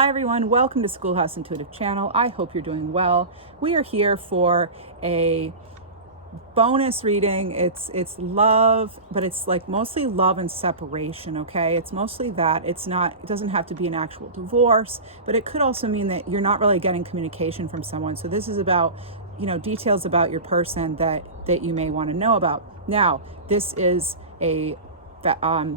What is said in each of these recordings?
Hi everyone, welcome to Schoolhouse Intuitive Channel. I hope you're doing well. We are here for a bonus reading. It's love, but it's like mostly love and separation, okay? It's mostly that. It doesn't have to be an actual divorce, but it could also mean that you're not really getting communication from someone. So this is about, details about your person that you may want to know about. Now, this is a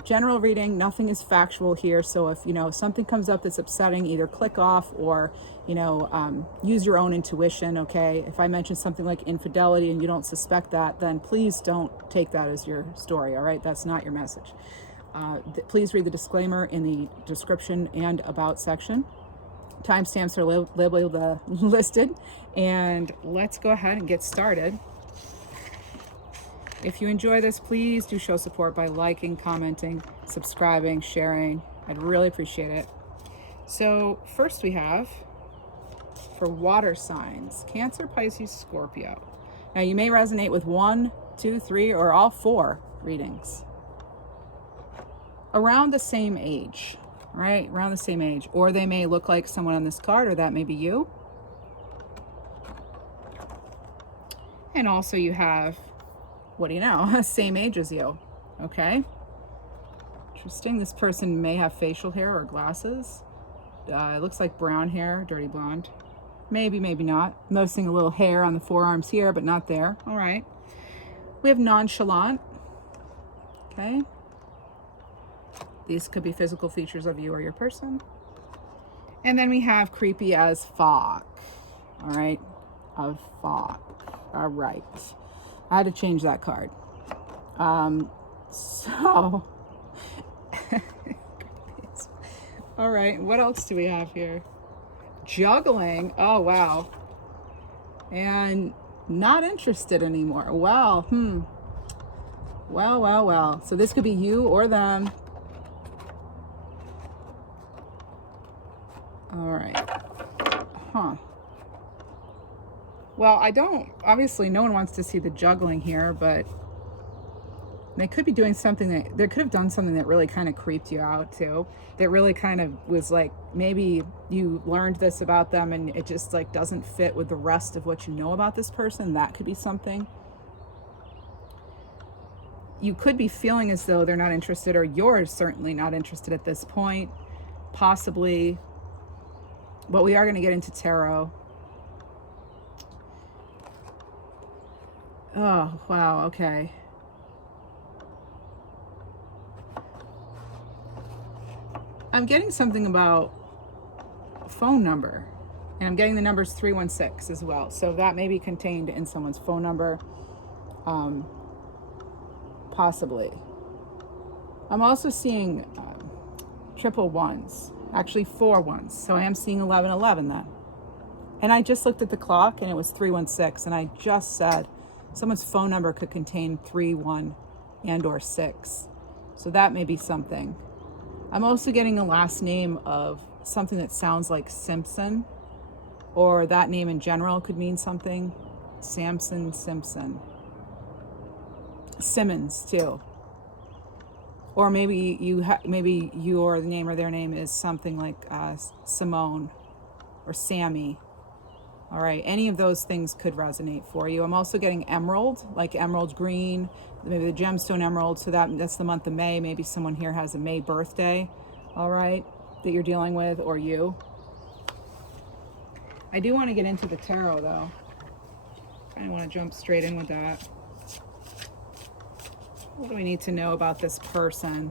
general reading. Nothing is factual here, so if something comes up that's upsetting, either click off or use your own intuition. Okay, if I mention something like infidelity and you don't suspect that, then please don't take that as your story. All right, that's not your message. Please read the disclaimer in the description and about section. Timestamps are listed, and let's go ahead and get started. If you enjoy this, please do show support by liking, commenting, subscribing, sharing. I'd really appreciate it. So first we have, for water signs, Cancer, Pisces, Scorpio. Now you may resonate with 1, 2, 3, or all 4 readings. Around the same age, right? Around the same age. Or they may look like someone on this card, or that may be you. And also you have, what do you know? Same age as you. Okay. Interesting. This person may have facial hair or glasses. It looks like brown hair, dirty blonde. Maybe, maybe not. Noticing a little hair on the forearms here, but not there. All right. We have nonchalant. Okay. These could be physical features of you or your person. And then we have creepy as fuck. All right. Of fuck. All right. I had to change that card. So, all right, what else do we have here? Juggling. Oh, wow. And not interested anymore. Wow. Well. So this could be you or them. All right. Huh. Well, obviously no one wants to see the juggling here, but they could be doing something they could have done something that really kind of creeped you out too. That really kind of was like, maybe you learned this about them and it just like doesn't fit with the rest of what you know about this person. That could be something. You could be feeling as though they're not interested, or you're certainly not interested at this point, possibly. But we are going to get into tarot. Oh, wow, okay. I'm getting something about a phone number, and I'm getting the numbers 316 as well. So that may be contained in someone's phone number, possibly. I'm also seeing triple ones, actually 4 ones. So I am seeing 1111 then. And I just looked at the clock and it was 316, and I just said someone's phone number could contain 3, 1, and or 6. So that may be something. I'm also getting a last name of something that sounds like Simpson, or that name in general could mean something. Samson, Simpson. Simmons too. Or maybe maybe your name or their name is something like Simone or Sammy. All right, any of those things could resonate for you. I'm also getting emerald, like emerald green, maybe the gemstone emerald. So that's the month of May. Maybe someone here has a May birthday, all right, that you're dealing with, or you. I do want to get into the tarot, though. I want to jump straight in with that. What do we need to know about this person?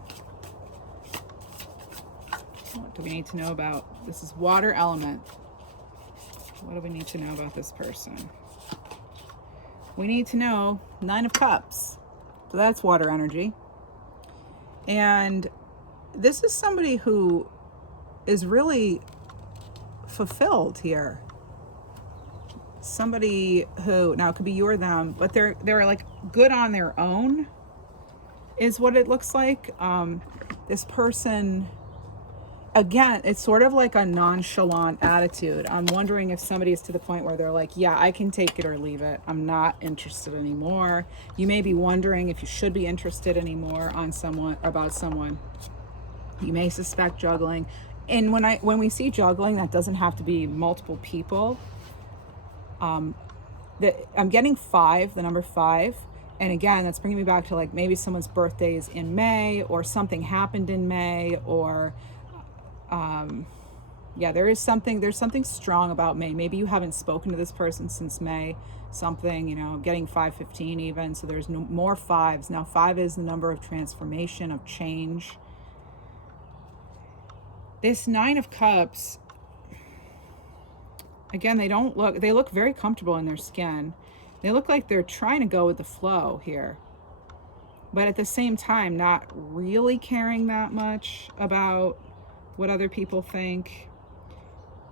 What do we need to know about? This is water element. What do we need to know about this person? We need to know 9 of Cups. So that's water energy. And this is somebody who is really fulfilled here. Somebody who, now it could be you or them, but they're like good on their own is what it looks like. This person, again, it's sort of like a nonchalant attitude. I'm wondering if somebody is to the point where they're like, yeah, I can take it or leave it. I'm not interested anymore. You may be wondering if you should be interested anymore about someone. You may suspect juggling. And when we see juggling, that doesn't have to be multiple people. I'm getting 5, the number 5. And again, that's bringing me back to like maybe someone's birthday is in May, or something happened in May, or yeah, there's something strong about May. Maybe you haven't spoken to this person since May, something, you know, getting 515 even. So there's no more 5s. Now 5 is the number of transformation, of change. This 9 of Cups, again, they look very comfortable in their skin. They look like they're trying to go with the flow here, but at the same time, not really caring that much about what other people think.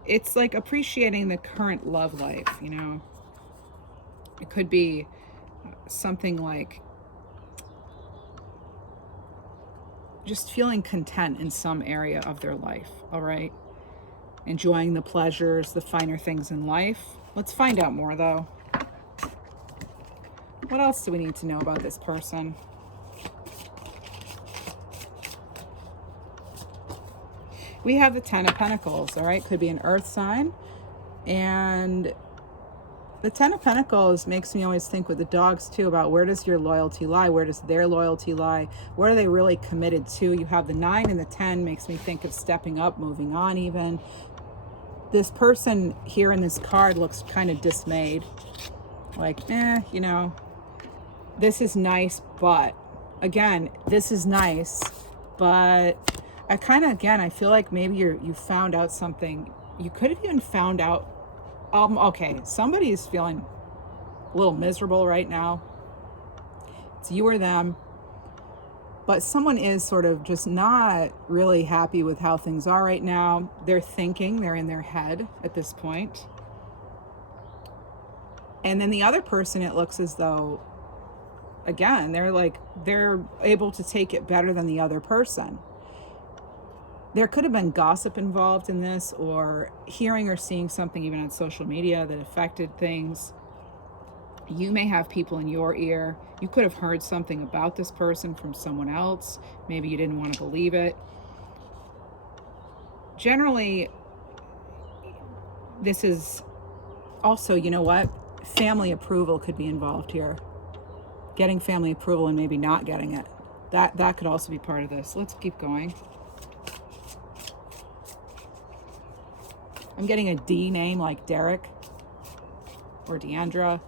It's like appreciating the current love life, you know. It could be something like just feeling content in some area of their life, all right? Enjoying the pleasures, the finer things in life. Let's find out more, though. What else do we need to know about this person? We have the 10 of Pentacles, all right? Could be an earth sign. And the 10 of Pentacles makes me always think with the dogs too about where does your loyalty lie? Where does their loyalty lie? What are they really committed to? You have the 9 and the 10, makes me think of stepping up, moving on even. This person here in this card looks kind of dismayed. Like, you know, this is nice, but again, this is nice, but I kind of, again, I feel like maybe you found out something. You could have even found out, okay, somebody is feeling a little miserable right now. It's you or them, but someone is sort of just not really happy with how things are right now. They're thinking, they're in their head at this point. And then the other person, it looks as though, again, they're able to take it better than the other person. There could have been gossip involved in this, or hearing or seeing something even on social media that affected things. You may have people in your ear. You could have heard something about this person from someone else. Maybe you didn't want to believe it. Generally, this is also, you know what? Family approval could be involved here. Getting family approval and maybe not getting it. That could also be part of this. Let's keep going. I'm getting a D name like Derek or Deandra.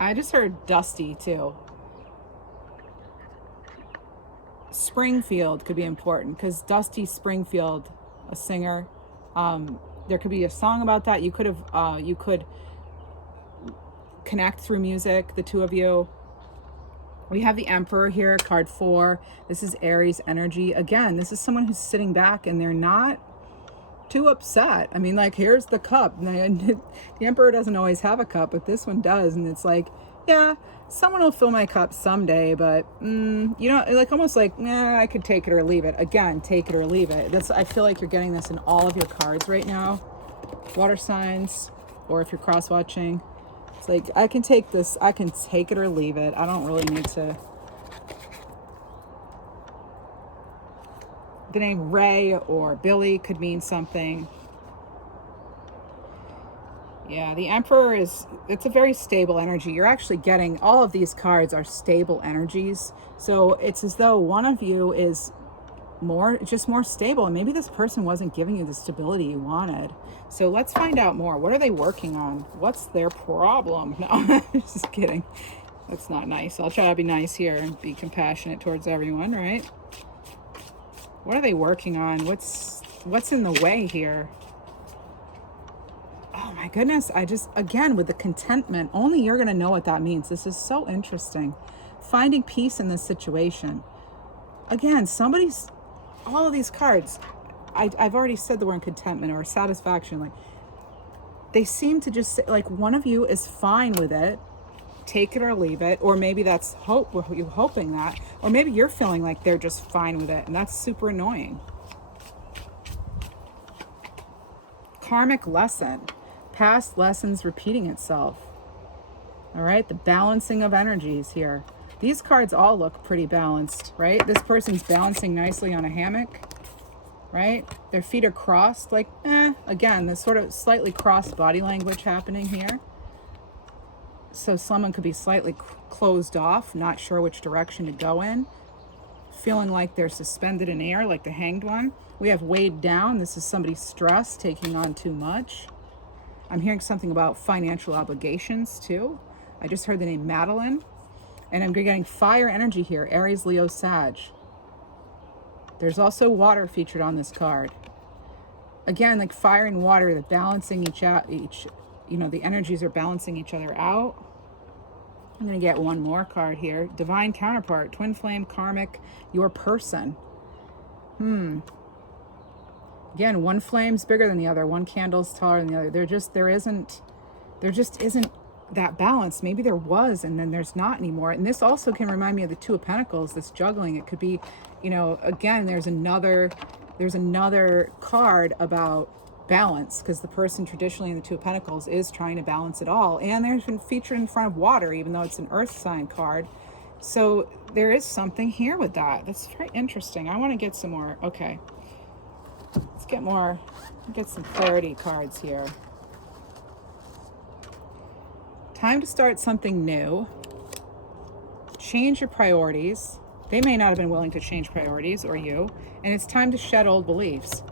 I just heard Dusty too. Springfield could be important because Dusty Springfield, a singer, there could be a song about that. You could connect through music, the two of you. We have the Emperor here, card 4. This is Aries energy. Again, this is someone who's sitting back and they're not too upset. I mean, like, here's the cup. The Emperor doesn't always have a cup, but this one does. And it's like, yeah, someone will fill my cup someday, but, you know, like almost like, I could take it or leave it. Again, take it or leave it. I feel like you're getting this in all of your cards right now. Water signs, or if you're cross-watching. It's like, I can take this, I can take it or leave it. I don't really need to. The name Ray or Billy could mean something. Yeah, the Emperor it's a very stable energy. You're actually getting, all of these cards are stable energies. So it's as though one of you is more stable, and maybe this person wasn't giving you the stability you wanted. So let's find out more. What are they working on? What's their problem? No, just kidding. That's not nice. I'll try to be nice here and be compassionate towards everyone, right? What are they working on? What's in the way here? Oh my goodness. Again, with the contentment, only you're going to know what that means. This is so interesting. Finding peace in this situation. Again, all of these cards, I've already said the word contentment or satisfaction. Like, they seem to just say, like, one of you is fine with it, take it or leave it, or maybe that's you're hoping that, or maybe you're feeling like they're just fine with it, and that's super annoying. Karmic lesson, past lessons repeating itself. All right, the balancing of energies here. These cards all look pretty balanced, right? This person's balancing nicely on a hammock, right? Their feet are crossed, like, again, there's sort of slightly crossed body language happening here. So someone could be slightly closed off, not sure which direction to go in, feeling like they're suspended in air, like the Hanged One. We have weighed down. This is somebody stressed, taking on too much. I'm hearing something about financial obligations too. I just heard the name Madeline. And I'm getting fire energy here, Aries, Leo, Sag. There's also water featured on this card. Again, like fire and water, they're balancing the energies are balancing each other out. I'm going to get one more card here. Divine counterpart, twin flame, karmic, your person. Again, one flame's bigger than the other. One candle's taller than the other. There just isn't that balance. Maybe there was, and then there's not anymore. And this also can remind me of the Two of Pentacles, this juggling. It could be, again, there's another card about balance, because the person traditionally in the Two of Pentacles is trying to balance it all. And there's been featured in front of water, even though it's an earth sign card. So there is something here with that. That's very interesting. I want to get some more. Okay. Let's get some clarity cards here. Time to start something new. Change your priorities. They may not have been willing to change priorities, or you. And it's time to shed old beliefs.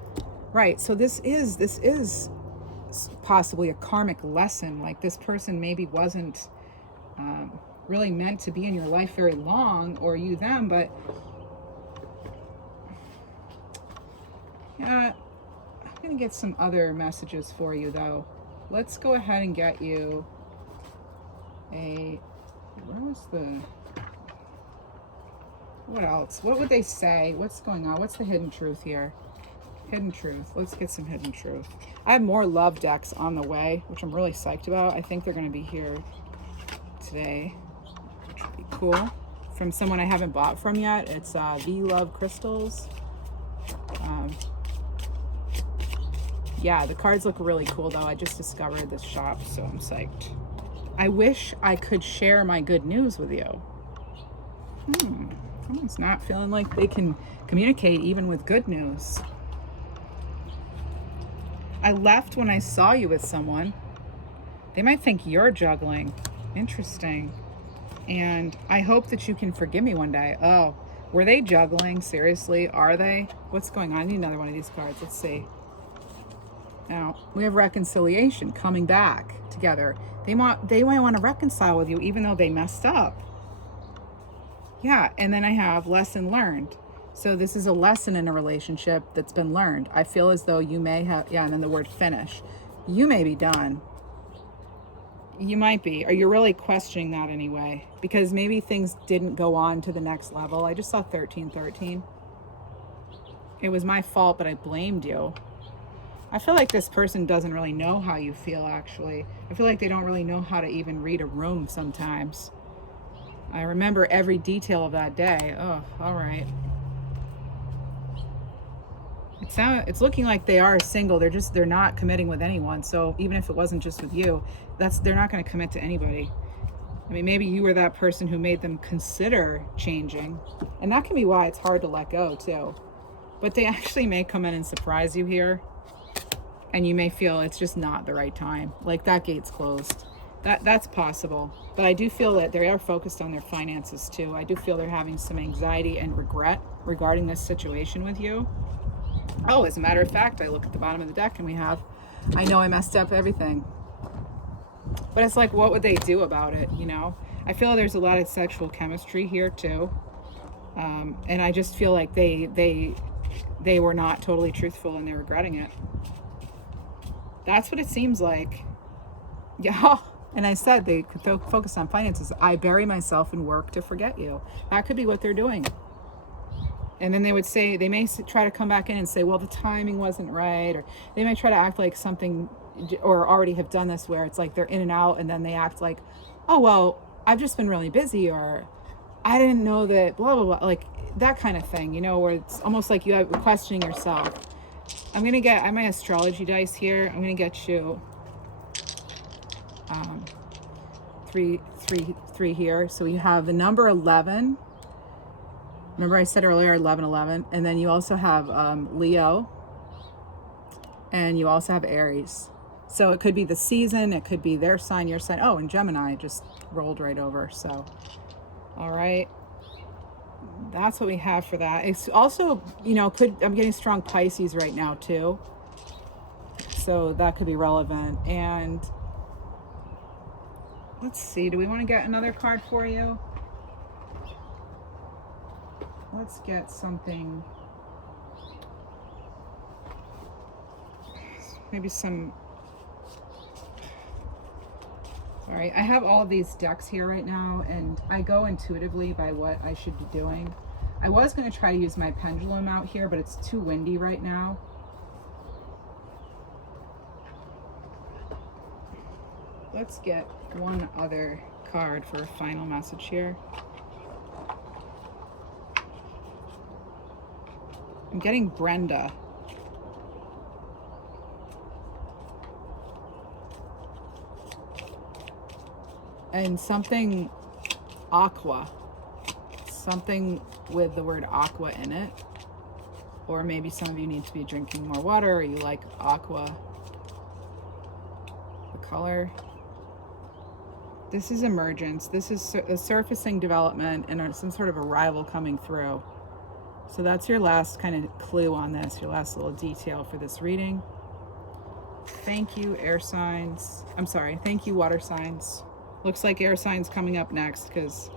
Right, so this is possibly a karmic lesson. Like this person maybe wasn't really meant to be in your life very long, or you them, but yeah, I'm going to get some other messages for you though. Let's go ahead and get you what else? What would they say? What's going on? What's the hidden truth here? Hidden truth. Let's get some hidden truth. I have more love decks on the way, which I'm really psyched about. I think they're going to be here today, which would be cool. From someone I haven't bought from yet. It's V Love Crystals. Yeah, the cards look really cool though. I just discovered this shop, so I'm psyched. I wish I could share my good news with you. Someone's not feeling like they can communicate even with good news. I left when I saw you with someone. They might think you're juggling. Interesting. And I hope that you can forgive me one day. Oh, were they juggling? Seriously? Are they? What's going on? I need another one of these cards. Let's see. Now, we have reconciliation, coming back together. They might want to reconcile with you even though they messed up. Yeah, and then I have lesson learned. So this is a lesson in a relationship that's been learned. I feel as though you may have, and then the word finish. You may be done. You might be, or you're really questioning that anyway, because maybe things didn't go on to the next level. I just saw 1313. It was my fault, but I blamed you. I feel like this person doesn't really know how you feel, actually. I feel like they don't really know how to even read a room sometimes. I remember every detail of that day. Oh, all right. It's looking like they are single. They're not committing with anyone. So even if it wasn't just with you, they're not going to commit to anybody. I mean, maybe you were that person who made them consider changing, and that can be why it's hard to let go too. But they actually may come in and surprise you here, and you may feel it's just not the right time. Like that gate's closed. That's possible. But I do feel that they are focused on their finances too. I do feel they're having some anxiety and regret regarding this situation with you. Oh, as a matter of fact, I look at the bottom of the deck and we have, I know I messed up everything. But it's like, what would they do about it, you know? I feel there's a lot of sexual chemistry here too. And I just feel like they were not totally truthful and they're regretting it. That's what it seems like. Yeah. And I said they could focus on finances. I bury myself in work to forget you. That could be what they're doing. And then they would say, they may try to come back in and say, well, the timing wasn't right. Or they may try to act like something, or already have done this where it's like they're in and out and then they act like, oh, well, I've just been really busy, or I didn't know that, blah, blah, blah. Like that kind of thing, you know, where it's almost like you have questioning yourself. I have my astrology dice here. I'm going to get you 3 3 here. So you have the number 11. Remember I said earlier 1111, and then you also have Leo, and you also have Aries. So it could be the season, it could be their sign, your sign. Oh, and Gemini just rolled right over. So, all right, that's what we have for that. It's also, you know, I'm getting strong Pisces right now too. So that could be relevant. And let's see, do we want to get another card for you? Let's get something, maybe some. Sorry, I have all of these decks here right now, and I go intuitively by what I should be doing. I was going to try to use my pendulum out here, but it's too windy right now. Let's get one other card for a final message here. I'm getting Brenda. And something aqua. Something with the word aqua in it. Or maybe some of you need to be drinking more water, or you like aqua. The color. This is emergence. This is a surfacing development and some sort of arrival coming through. So that's your last kind of clue on this, your last little detail for this reading. Thank you, air signs. I'm sorry, thank you, water signs. Looks like air signs coming up next, because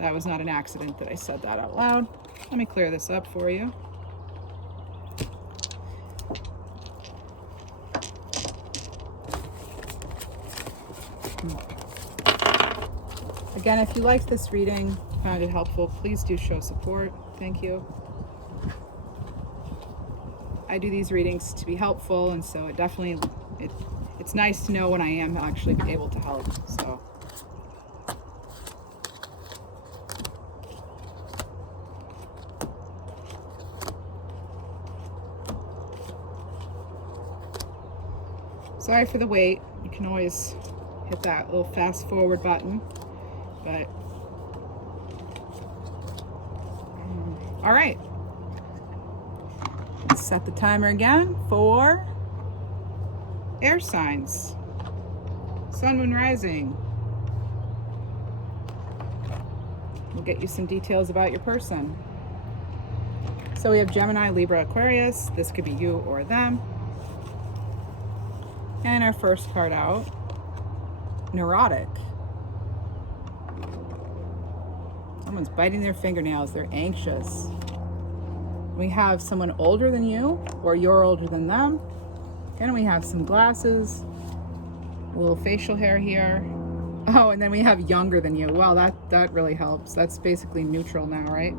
that was not an accident that I said that out loud. Let me clear this up for you. Again, if you liked this reading, found it helpful, please do show support. Thank you. I do these readings to be helpful, and so it's nice to know when I am actually able to help. So sorry for the wait. You can always hit that little fast forward button, but all right. Let's set the timer again for air signs. Sun, moon, rising. We'll get you some details about your person. So we have Gemini, Libra, Aquarius. This could be you or them. And our first card out, neurotic. Someone's biting their fingernails. They're anxious. We have someone older than you, or you're older than them. And we have some glasses, a little facial hair here. Oh, and then we have younger than you. Well, that really helps. That's basically neutral now, right?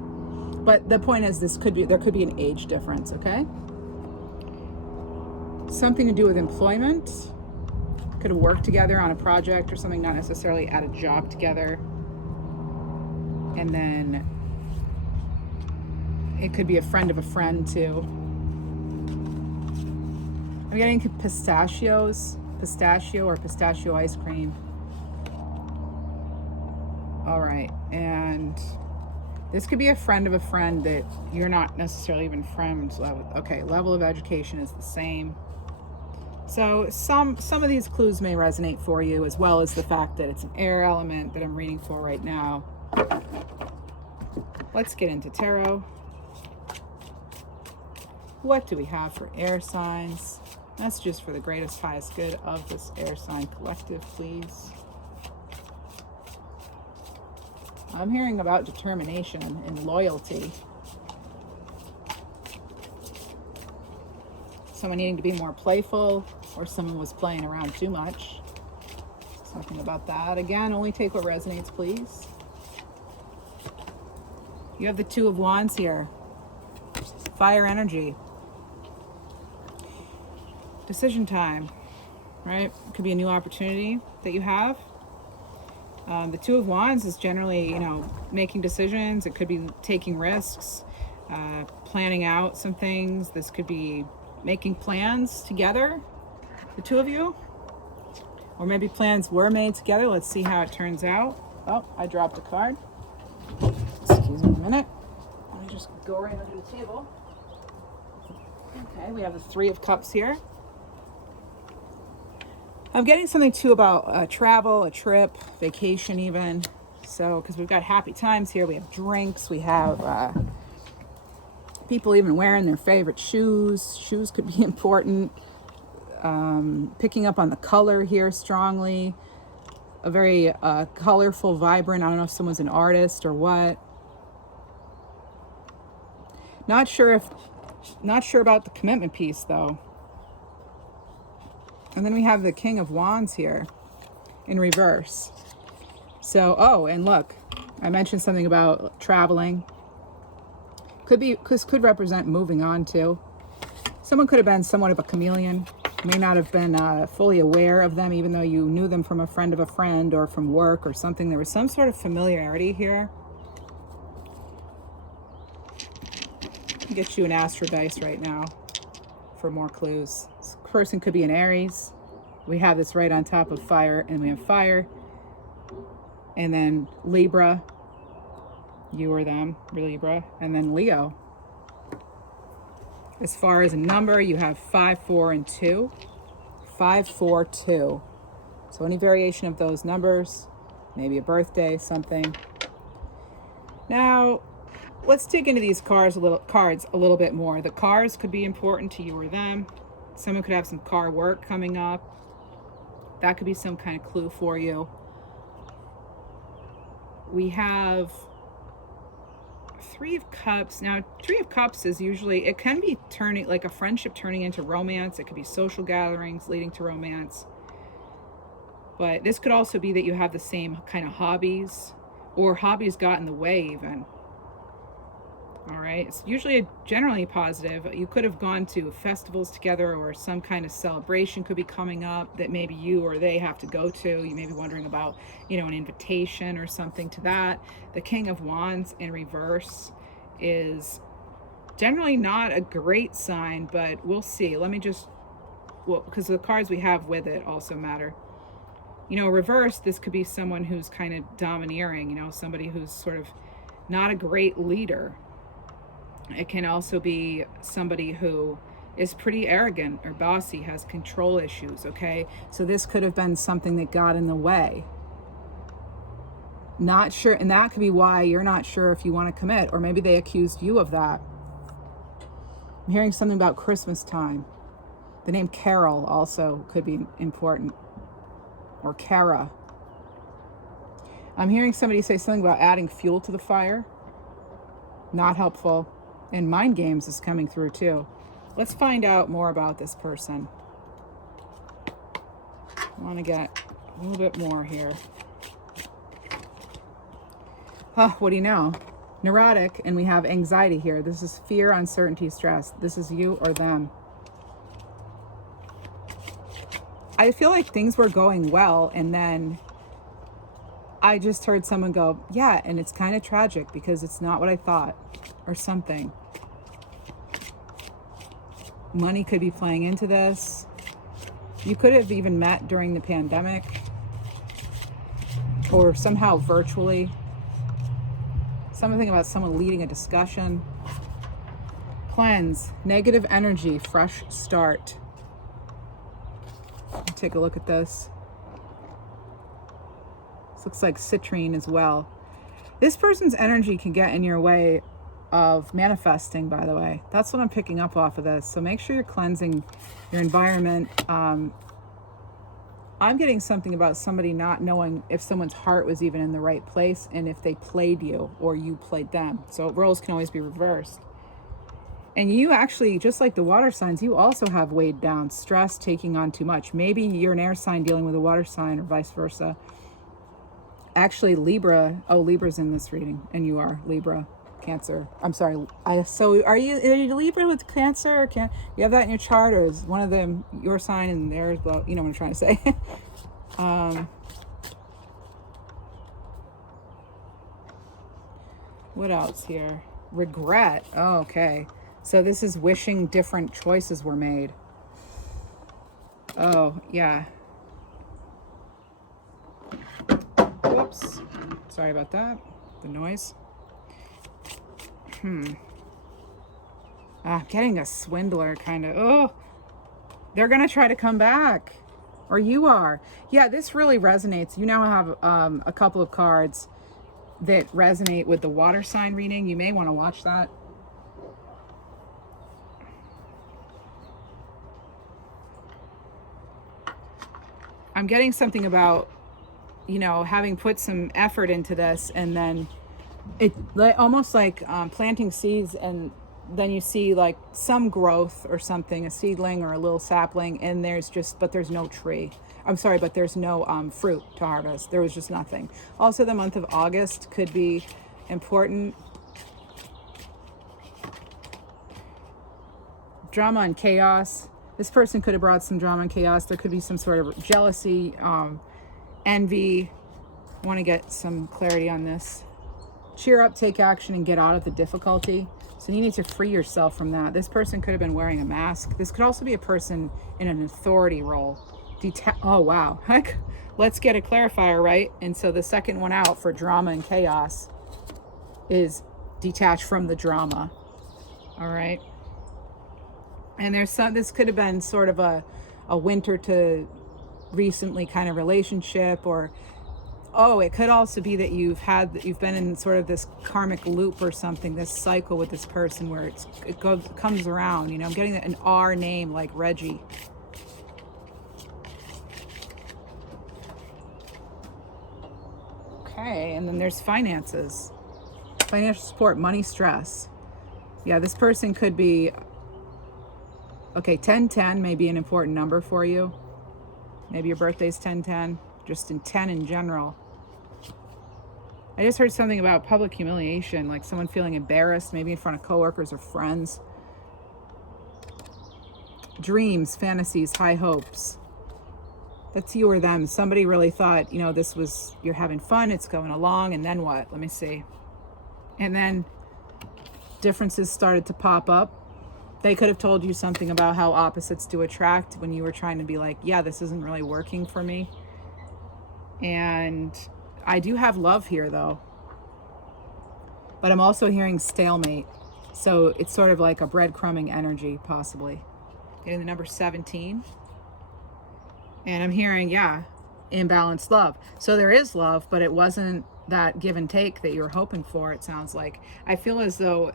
But the point is, there could be an age difference, okay? Something to do with employment. Could have worked together on a project or something, not necessarily at a job together. And then it could be a friend of a friend too. I'm getting pistachios, pistachio or pistachio ice cream. All right, and this could be a friend of a friend that you're not necessarily even friends with. Okay, level of education is the same. So some of these clues may resonate for you, as well as the fact that it's an air element that I'm reading for right now. Let's get into tarot. What do we have for air signs? Messages for the greatest, highest good of this air sign collective, please. I'm hearing about determination and loyalty. Someone needing to be more playful, or someone was playing around too much. Something about that. Again, only take what resonates, please. You have the Two of Wands here. Fire energy. Decision time, right? It could be a new opportunity that you have. The Two of Wands is generally, making decisions. It could be taking risks, planning out some things. This could be making plans together, the two of you. Or maybe plans were made together. Let's see how it turns out. Oh, I dropped a card. Excuse me a minute. Let me just go right under the table. Okay, we have the Three of Cups here. I'm getting something too about travel, a trip, vacation even. So, because we've got happy times here. We have drinks. We have people even wearing their favorite shoes. Shoes could be important. Picking up on the color here strongly. A very colorful, vibrant. I don't know if someone's an artist or what. Not sure about the commitment piece though. And then we have the King of Wands here in reverse. So, oh, and look, I mentioned something about traveling. Could represent moving on too. Someone could have been somewhat of a chameleon. May not have been fully aware of them, even though you knew them from a friend of a friend or from work or something. There was some sort of familiarity here. I'll get you an Astro Dice right now for more clues. This person could be an Aries. We have this right on top of fire, and we have fire. And then Libra. You or them, Libra. And then Leo. As far as a number, you have 5, 4, and 2. 5, 4, 2. So any variation of those numbers, maybe a birthday, something. Now, let's dig into these cards a little bit more. The cars could be important to you or them. Someone could have some car work coming up. That could be some kind of clue for you. We have Three of Cups. Now, Three of Cups is usually, it can be turning, like a friendship turning into romance. It could be social gatherings leading to romance. But this could also be that you have the same kind of hobbies, or hobbies got in the way even. All right, it's usually generally positive. You could have gone to festivals together, or some kind of celebration could be coming up that maybe you or they have to go to. You may be wondering about, an invitation or something to that. The King of Wands in reverse is generally not a great sign, but we'll see. Let me just, because the cards we have with it also matter. Reverse, this could be someone who's kind of domineering, somebody who's sort of not a great leader. It can also be somebody who is pretty arrogant or bossy, has control issues, okay? So this could have been something that got in the way. Not sure, and that could be why you're not sure if you want to commit, or maybe they accused you of that. I'm hearing something about Christmas time. The name Carol also could be important, or Kara. I'm hearing somebody say something about adding fuel to the fire. Not helpful. And mind games is coming through too. Let's find out more about this person. I want to get a little bit more here. What do you know? Neurotic, and we have anxiety here. This is fear, uncertainty, stress. This is you or them. I feel like things were going well, and then I just heard someone go, yeah, and it's kind of tragic because it's not what I thought, or something. Money could be playing into this. You could have even met during the pandemic, or somehow virtually. Something about someone leading a discussion. Cleanse, negative energy, fresh start. Take a look at this. This looks like citrine as well. This person's energy can get in your way of manifesting, by the way. That's what I'm picking up off of this. So make sure you're cleansing your environment. I'm getting something about somebody not knowing if someone's heart was even in the right place, and if they played you or you played them. So roles can always be reversed. And you actually, just like the water signs, you also have weighed down, stress, taking on too much. Maybe you're an air sign dealing with a water sign, or vice versa. Actually, Libra. Oh, Libra's in this reading, and you are Libra, Cancer. I'm sorry. So are you Libra with Cancer, or can you have that in your chart, or is one of them your sign and theirs? Well, you know what I'm trying to say. What else here? Regret. Oh, okay. So this is wishing different choices were made. Oh, yeah. Sorry about that. The noise. I'm getting a swindler kind of. Oh, they're going to try to come back. Or you are. Yeah, this really resonates. You now have a couple of cards that resonate with the water sign reading. You may want to watch that. I'm getting something about, you know, having put some effort into this, and then it almost like planting seeds, and then you see like some growth or something, a seedling or a little sapling, and but there's no tree. I'm sorry, but there's no fruit to harvest. There was just nothing. Also, the month of August could be important. Drama and chaos. This person could have brought some drama and chaos. There could be some sort of jealousy, envy. I want to get some clarity on this. Cheer up, take action, and get out of the difficulty. So you need to free yourself from that. This person could have been wearing a mask. This could also be a person in an authority role. Oh, wow. Heck, let's get a clarifier, right? And so the second one out for drama and chaos is detached from the drama. All right. And this could have been sort of a winter to recently kind of relationship, or it could also be that you've been in sort of this karmic loop or something, this cycle with this person where it comes around. You know, I'm getting an R name like Reggie. Okay, and then there's finances, financial support, money, stress. Yeah, this person could be. Okay, 1010 may be an important number for you. Maybe your birthday's 1010, just in 10 in general. I just heard something about public humiliation, like someone feeling embarrassed, maybe in front of coworkers or friends. Dreams, fantasies, high hopes. That's you or them. Somebody really thought, you know, you're having fun, it's going along, and then what? Let me see. And then differences started to pop up. They could have told you something about how opposites do attract when you were trying to be like, yeah, this isn't really working for me. And I do have love here, though. But I'm also hearing stalemate. So it's sort of like a breadcrumbing energy, possibly. Getting the number 17. And I'm hearing, imbalanced love. So there is love, but it wasn't that give and take that you were hoping for, it sounds like. I feel as though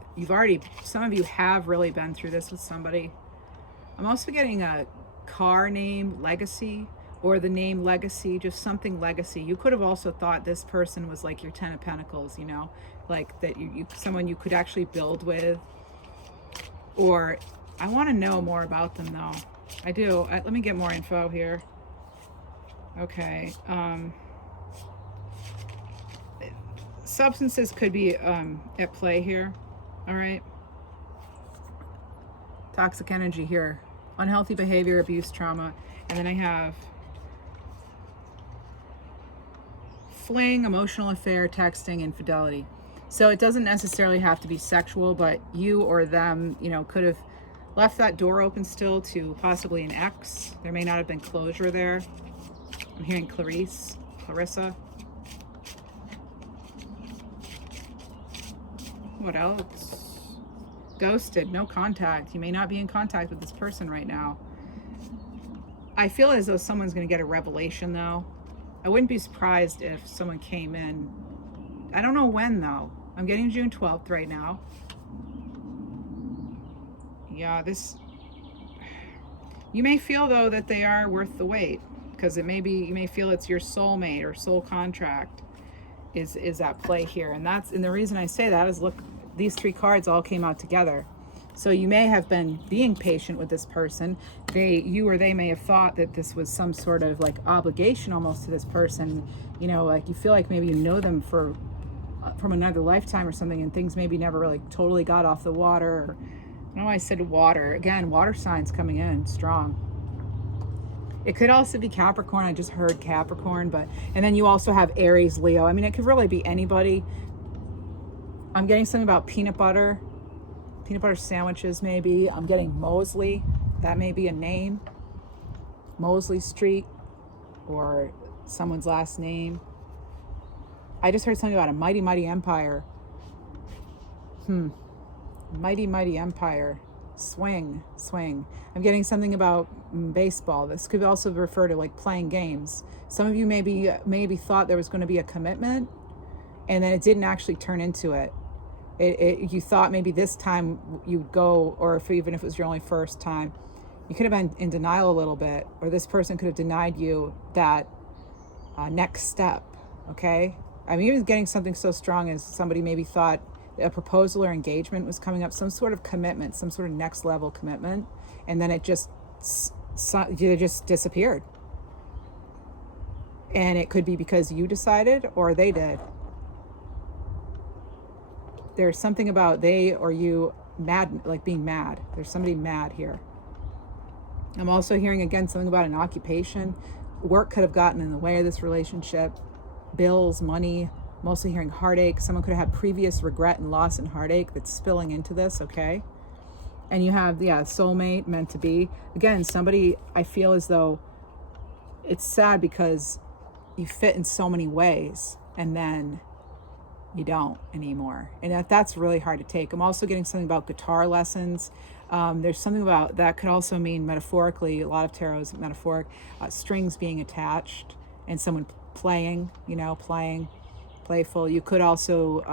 some of you have really been through this with somebody. I'm also getting a car name, Legacy, or the name Legacy, just something legacy. You could have also thought this person was like your 10 of Pentacles, you know, like that someone you could actually build with. Or I want to know more about them though. I do. Let me get more info here. Okay. Substances could be at play here. All right. Toxic energy here. Unhealthy behavior, abuse, trauma. And then I have fling, emotional affair, texting, infidelity. So it doesn't necessarily have to be sexual, but you or them, you know, could have left that door open still to possibly an ex. There may not have been closure there. I'm hearing Clarissa. What else? Ghosted, no contact. You may not be in contact with this person right now. I feel as though someone's going to get a revelation though. I wouldn't be surprised if someone came in. I don't know when though. I'm getting June 12th right now. Yeah, you may feel though that they are worth the wait, because you may feel it's your soulmate or soul contract is at play here. And the reason I say that is, look, these three cards all came out together. So you may have been being patient with this person. You or they may have thought that this was some sort of like obligation almost to this person. You know, like you feel like maybe you know them from another lifetime or something, and things maybe never really totally got off the water. I know I said water. Again, water signs coming in strong. It could also be Capricorn. I just heard Capricorn, and then you also have Aries, Leo. I mean, it could really be anybody. I'm getting something about peanut butter sandwiches maybe. I'm getting Mosley. That may be a name. Mosley Street, or someone's last name. I just heard something about a mighty, mighty empire. Mighty, mighty empire. Swing. I'm getting something about baseball. This could also refer to like playing games. Some of you maybe thought there was going to be a commitment, and then it didn't actually turn into it. You thought maybe this time you'd go, or even if it was your only first time, you could have been in denial a little bit, or this person could have denied you that next step. Okay, I'm even getting something so strong as somebody maybe thought a proposal or engagement was coming up, some sort of commitment, some sort of next level commitment, and then it just disappeared. And it could be because you decided or they did. There's something about they or you mad, like being mad. There's somebody mad here. I'm also hearing again something about an occupation. Work could have gotten in the way of this relationship. Bills, money. I'm also hearing heartache. Someone could have had previous regret and loss and heartache that's spilling into this, okay? And you have, soulmate, meant to be. Again, somebody, I feel as though it's sad because you fit in so many ways and then you don't anymore. And that's really hard to take. I'm also getting something about guitar lessons. There's something about that could also mean metaphorically, a lot of tarot is metaphoric, strings being attached and someone playing, playful. You could also,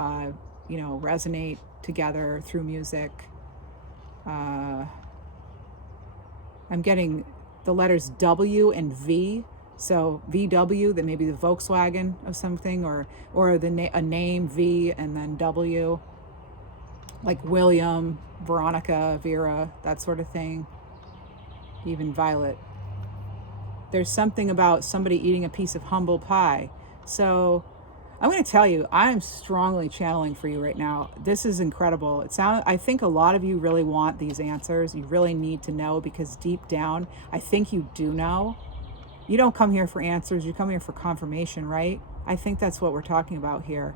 resonate together through music. I'm getting the letters W and V. So VW, that may be the Volkswagen of something, or a name V and then W, like William, Veronica, Vera, that sort of thing. Even Violet. There's something about somebody eating a piece of humble pie. So I'm going to tell you, I'm strongly channeling for you right now. This is incredible. I think a lot of you really want these answers. You really need to know, because deep down, I think you do know. You don't come here for answers. You come here for confirmation, right? I think that's what we're talking about here.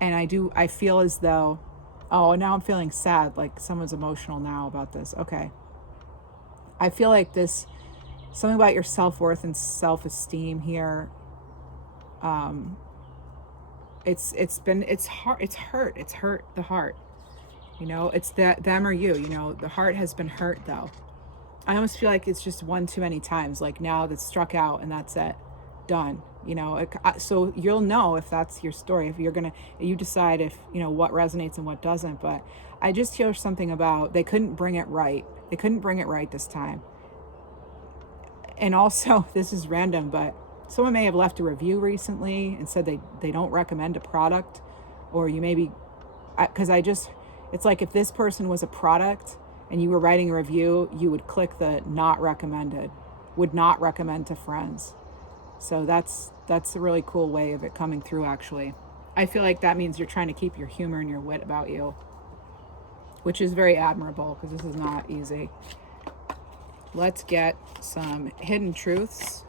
And I feel as though, now I'm feeling sad, like someone's emotional now about this. Okay. I feel like something about your self-worth and self-esteem here. It's hurt the heart. It's them or you, the heart has been hurt though. I almost feel like it's just one too many times, like now that's struck out and that's it, done. So you'll know if that's your story, if you decide if, what resonates and what doesn't. But I just hear something about they couldn't bring it right. They couldn't bring it right this time. And also, this is random, but someone may have left a review recently and said they don't recommend a product, or you maybe, because it's like if this person was a product and you were writing a review, you would click the not recommended, would not recommend to friends. So that's a really cool way of it coming through, actually. I feel like that means you're trying to keep your humor and your wit about you, which is very admirable, because this is not easy. Let's get some hidden truths.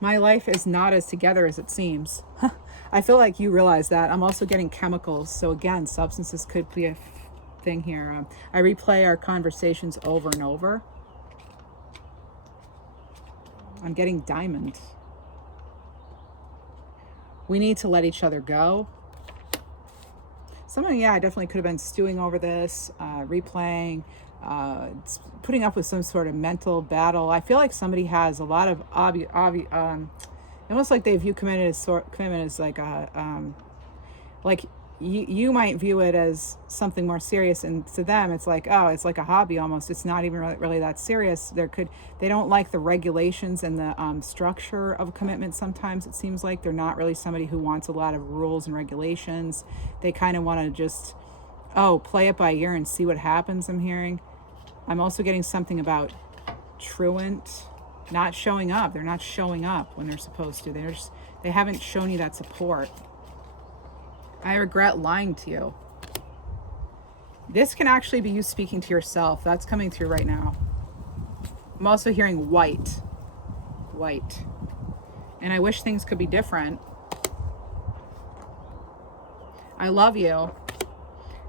My life is not as together as it seems. I feel like you realize that. I'm also getting chemicals. So again, substances could be a thing here. I replay our conversations over and over. I'm getting diamond. We need to let each other go. Someone, I definitely could have been stewing over this, replaying, putting up with some sort of mental battle. I feel like somebody has a lot of almost like they view commitment as like you might view it as something more serious, and to them it's like, it's like a hobby almost. It's not even really that serious. They don't like the regulations and the structure of commitment. Sometimes it seems like they're not really somebody who wants a lot of rules and regulations. They kind of want to just play it by ear and see what happens. I'm hearing. I'm also getting something about truant not showing up. They're not showing up when they're supposed to. They haven't shown you that support. I regret lying to you. This can actually be you speaking to yourself. That's coming through right now. I'm also hearing white. And I wish things could be different. I love you,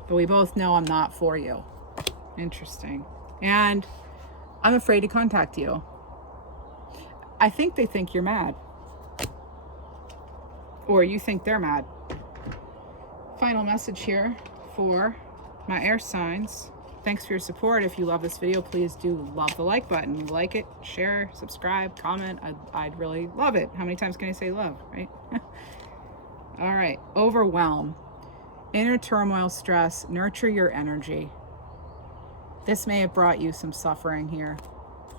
but we both know I'm not for you. Interesting. And I'm afraid to contact you. I think they think you're mad. Or you think they're mad. Final message here for my air signs. Thanks for your support. If you love this video, please do love the like button. Like it, share, subscribe, comment. I'd really love it. How many times can I say love, right? All right. Overwhelm. Inner turmoil, stress. Nurture your energy. This may have brought you some suffering here.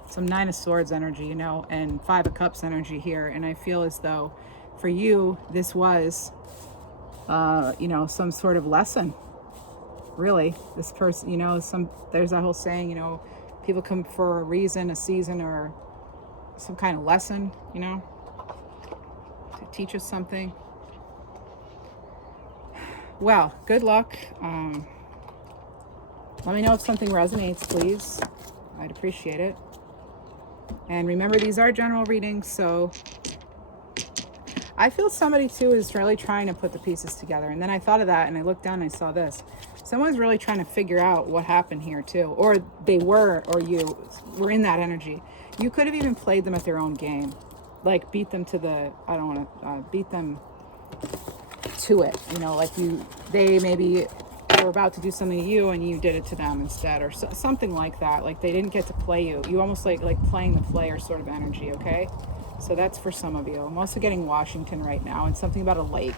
Some Nine of Swords energy, you know, and Five of Cups energy here. And I feel as though for you, this was, you know, some sort of lesson. Really, this person, you know, there's that whole saying, you know, people come for a reason, a season, or some kind of lesson, you know, to teach us something. Well, good luck. Let me know if something resonates, please. I'd appreciate it. And remember, these are general readings, so I feel somebody too is really trying to put the pieces together. And then I thought of that and I looked down and I saw this. Someone's really trying to figure out what happened here too. Or they were, or you were in that energy. You could have even played them at their own game. Like beat them to the, I don't want to, beat them to it. You know, like they maybe were about to do something to you and you did it to them instead. Or something like that. Like they didn't get to play you. You almost like playing the player sort of energy, okay? So that's for some of you. I'm also getting Washington right now and something about a lake.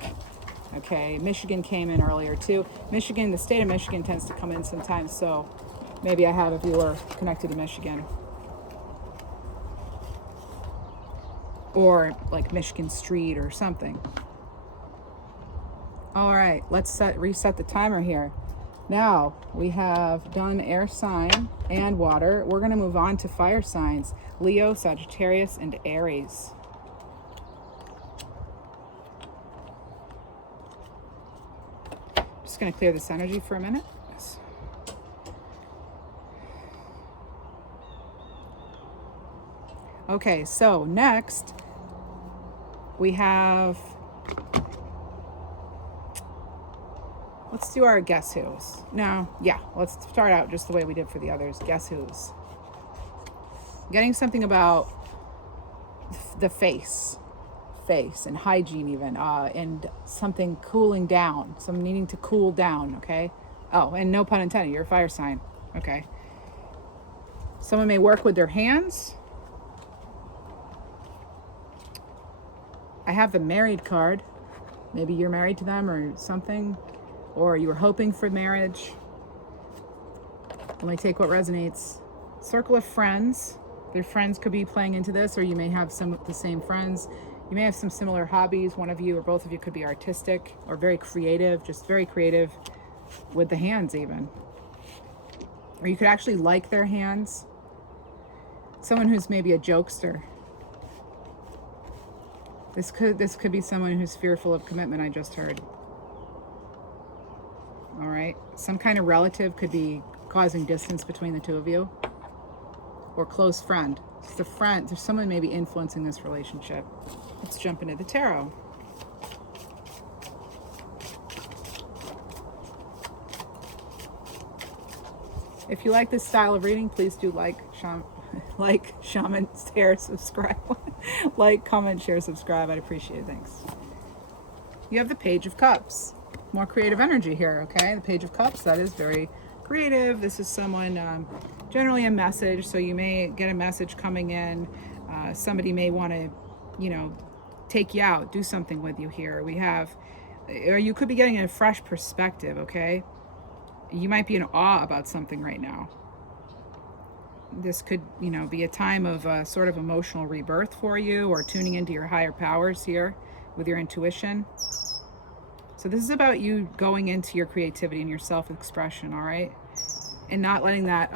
Okay, Michigan came in earlier too. Michigan, the state of Michigan tends to come in sometimes, so maybe I have a viewer connected to Michigan. Or like Michigan Street or something. All right, let's reset the timer here. Now, we have done air sign and water. We're going to move on to fire signs. Leo, Sagittarius, and Aries. Just going to clear this energy for a minute. Yes. Okay, so next we have, let's do our guess who's. No, yeah, let's start out just the way we did for the others. Guess who's. Getting something about the face and hygiene even, and something cooling down, some needing to cool down, okay? Oh, and no pun intended, you're a fire sign, okay? Someone may work with their hands. I have the married card. Maybe you're married to them or something, or you were hoping for marriage. Only take what resonates. Circle of friends. Their friends could be playing into this, or you may have some of the same friends. You may have some similar hobbies. One of you or both of you could be artistic or very creative, just very creative with the hands even. Or you could actually like their hands. Someone who's maybe a jokester. This could be someone who's fearful of commitment, I just heard. All right. Some kind of relative could be causing distance between the two of you. Or close friend. It's a friend. There's someone maybe influencing this relationship. Let's jump into the tarot. If you like this style of reading, please do like, shaman, share, subscribe. Like, comment, share, subscribe. I'd appreciate it. Thanks. You have the Page of Cups. More creative energy here, okay? The Page of Cups, that is very creative. This is someone, generally a message, so you may get a message coming in. Somebody may want to, you know, take you out, do something with you here. We have, or you could be getting a fresh perspective, okay? You might be in awe about something right now. This could, you know, be a time of sort of emotional rebirth for you, or tuning into your higher powers here with your intuition. So this is about you going into your creativity and your self-expression, all right? And not letting that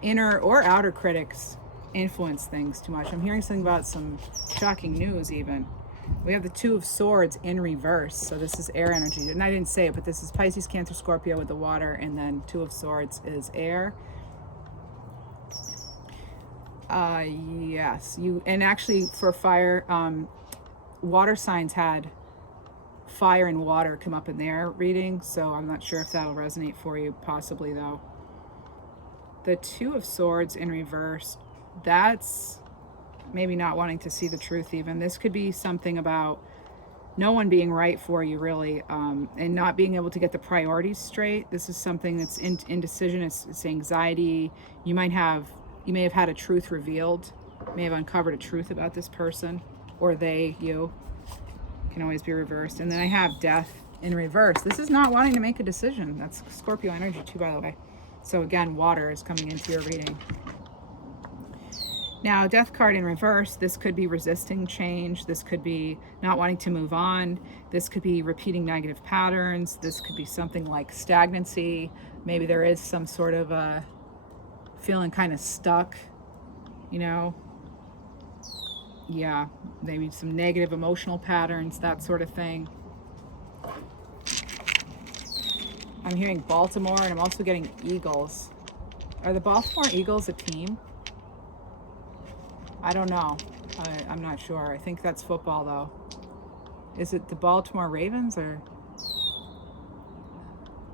inner or outer critics influence things too much. I'm hearing something about some shocking news even. We have the Two of Swords in reverse. So this is air energy. And I didn't say it, but this is Pisces, Cancer, Scorpio with the water. And then Two of Swords is air. Yes. And actually for fire, water signs had fire and water come up in their reading. So I'm not sure if that'll resonate for you, possibly though. The Two of Swords in reverse, that's maybe not wanting to see the truth even. This could be something about no one being right for you, really, and not being able to get the priorities straight. This is something that's indecision. It's anxiety. You may have had a truth revealed. You may have uncovered a truth about this person, or they, you. Can always be reversed. And then I have Death in reverse. This is not wanting to make a decision. That's Scorpio energy too, by the way. So again, water is coming into your reading. Now, Death card in reverse, this could be resisting change. This could be not wanting to move on. This could be repeating negative patterns. This could be something like stagnancy. Maybe there is some sort of feeling kind of stuck, you know. Yeah, maybe some negative emotional patterns, that sort of thing. I'm hearing Baltimore, and I'm also getting Eagles. Are the Baltimore Eagles a team? I don't know. I'm not sure. I think that's football, though. Is it the Baltimore Ravens, or?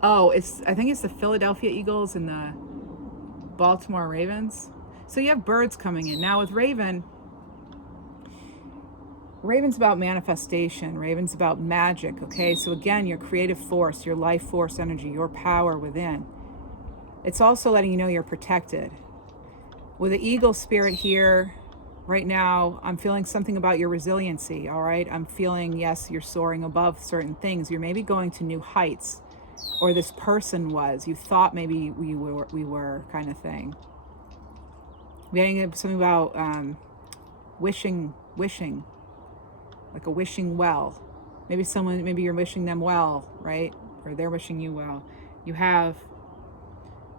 Oh, I think it's the Philadelphia Eagles and the Baltimore Ravens. So you have birds coming in. Now with Raven's about manifestation. Raven's about magic, okay? So again, your creative force, your life force energy, your power within. It's also letting you know you're protected. With the eagle spirit here, right now, I'm feeling something about your resiliency, all right? I'm feeling, yes, you're soaring above certain things. You're maybe going to new heights, or this person was. You thought maybe we were kind of thing. We're getting something about wishing. Like a wishing well. Maybe you're wishing them well, right? Or they're wishing you well. You have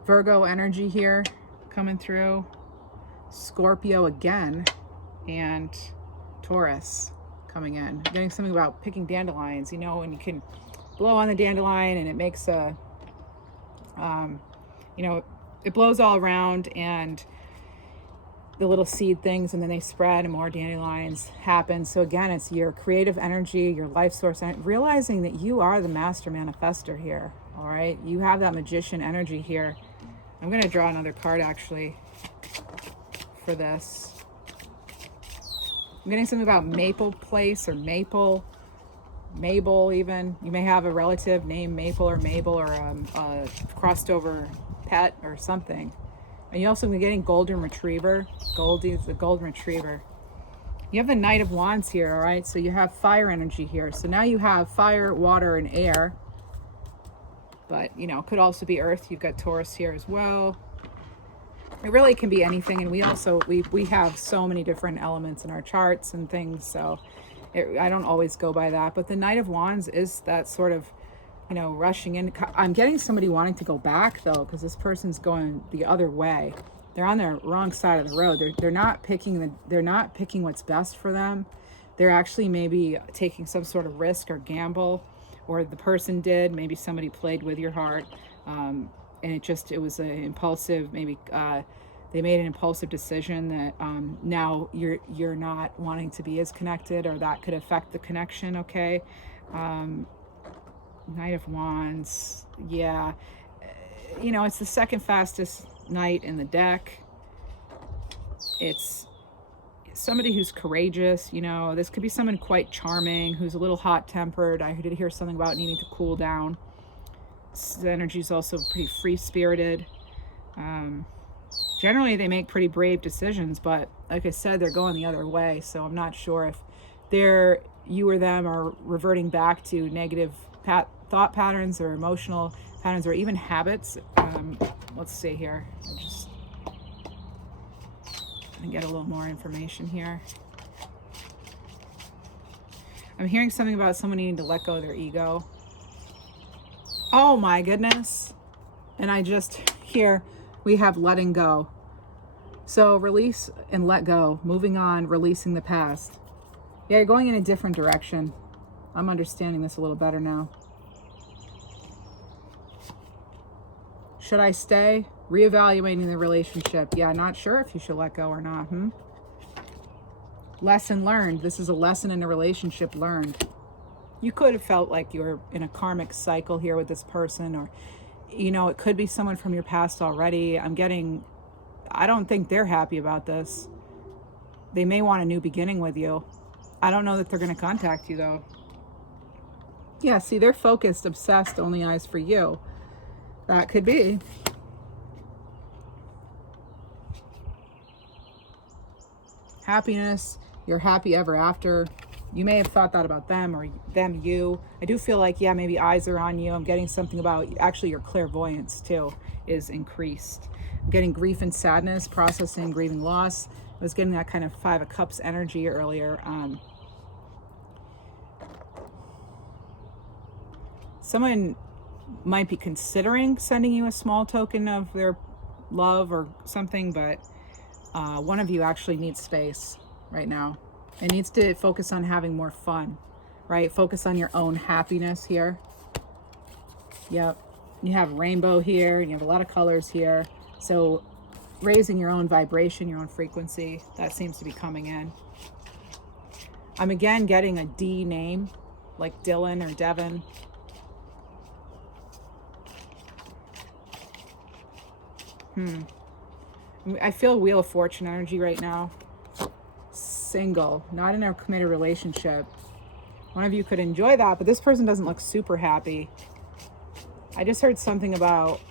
Virgo energy here coming through. Scorpio again. And Taurus coming in. I'm getting something about picking dandelions, you know, and you can blow on the dandelion and it makes a, you know, it blows all around and the little seed things, and then they spread and more dandelions happen. So again, it's your creative energy, your life source, and realizing that you are the master manifester here. All right, you have that magician energy here. I'm going to draw another card actually for this. I'm getting something about Maple Place or Mabel even. You may have a relative named Maple or Mabel, or a crossed over pet or something. And you also be getting Golden Retriever. Goldie is the Golden Retriever. You have the Knight of Wands here, all right? So you have fire energy here. So now you have fire, water, and air. But, you know, it could also be earth. You've got Taurus here as well. It really can be anything. And we also, we have so many different elements in our charts and things. So I don't always go by that. But the Knight of Wands is that sort of, you know, rushing in. I'm getting somebody wanting to go back though, because this person's going the other way. They're on the wrong side of the road. They're not picking what's best for them. They're actually maybe taking some sort of risk or gamble, or the person did. Maybe somebody played with your heart, and it was an impulsive. Maybe they made an impulsive decision that now you're not wanting to be as connected, or that could affect the connection. Okay. Knight of Wands, yeah, you know, it's the second fastest knight in the deck. It's somebody who's courageous, you know. This could be someone quite charming who's a little hot-tempered. I did hear something about needing to cool down. The energy is also pretty free-spirited. Generally, they make pretty brave decisions, but like I said, they're going the other way, so I'm not sure if you or them are reverting back to negative thought patterns or emotional patterns or even habits. Let's see here. I'm just gonna get a little more information here. I'm hearing something about someone needing to let go of their ego. Oh my goodness. And here we have letting go. So release and let go, moving on, releasing the past. Yeah, you're going in a different direction. I'm understanding this a little better now. Should I stay? Reevaluating the relationship. Yeah, not sure if you should let go or not. Lesson learned. This is a lesson in a relationship learned. You could have felt like you were in a karmic cycle here with this person, or You know, it could be someone from your past already. I don't think they're happy about this. They may want a new beginning with you. I don't know that they're going to contact you though. Yeah, see, they're focused, obsessed, only eyes for you. That could be. Happiness, you're happy ever after. You may have thought that about them, or them you. I do feel like, yeah, maybe eyes are on you. I'm getting something about, actually, your clairvoyance too is increased. I'm getting grief and sadness, processing, grieving loss. I was getting that kind of 5 of Cups energy earlier. Someone might be considering sending you a small token of their love or something, but one of you actually needs space right now. It needs to focus on having more fun, right? Focus on your own happiness here. Yep. You have rainbow here, and you have a lot of colors here. So raising your own vibration, your own frequency, that seems to be coming in. I'm again getting a D name, like Dylan or Devin. I feel Wheel of Fortune energy right now. Single, not in a committed relationship. One of you could enjoy that, but this person doesn't look super happy. I just heard something about,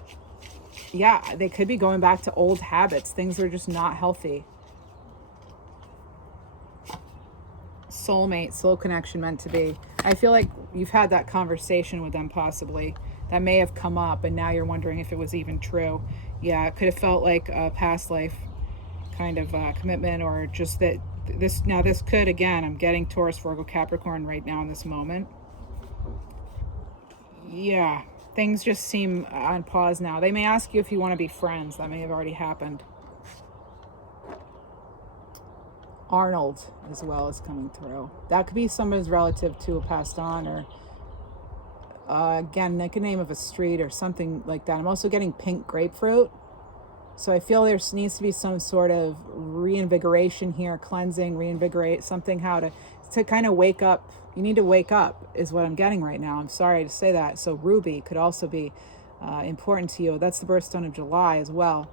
yeah, they could be going back to old habits. Things are just not healthy. Soulmate, soul connection meant to be. I feel like you've had that conversation with them possibly. That may have come up, and now you're wondering if it was even true. Yeah, it could have felt like a past life kind of commitment, or just that this could, again, I'm getting Taurus, Virgo, Capricorn right now in this moment. Yeah, things just seem on pause now. They may ask you if you want to be friends. That may have already happened. Arnold as well is coming through. That could be somebody's relative to a passed on, or again, like a name of a street or something like that. I'm also getting pink grapefruit. So I feel there needs to be some sort of reinvigoration here, cleansing, reinvigorate, something, how to kind of wake up. You need to wake up is what I'm getting right now. I'm sorry to say that. So ruby could also be important to you. That's the birthstone of July as well.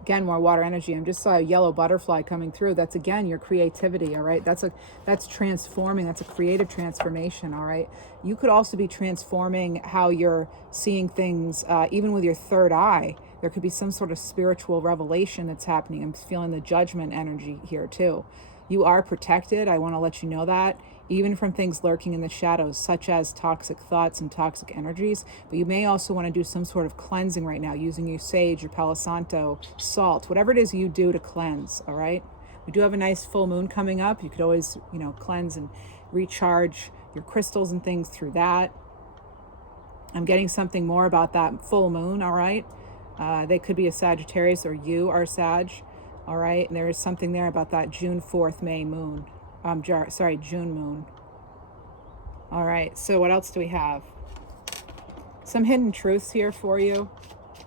Again, more water energy. I just saw a yellow butterfly coming through. That's, again, your creativity, all right? That's transforming. That's a creative transformation, all right? You could also be transforming how you're seeing things, even with your third eye. There could be some sort of spiritual revelation that's happening. I'm feeling the judgment energy here, too. You are protected. I want to let you know that, even from things lurking in the shadows, such as toxic thoughts and toxic energies. But you may also want to do some sort of cleansing right now, using your sage, your Palo Santo, salt, whatever it is you do to cleanse, all right? We do have a nice full moon coming up. You could always, cleanse and recharge your crystals and things through that. I'm getting something more about that full moon, all right? They could be a Sagittarius, or you are Sag, all right? And there is something there about that June 4th, May moon. June moon. All right, so what else do we have? Some hidden truths here for you,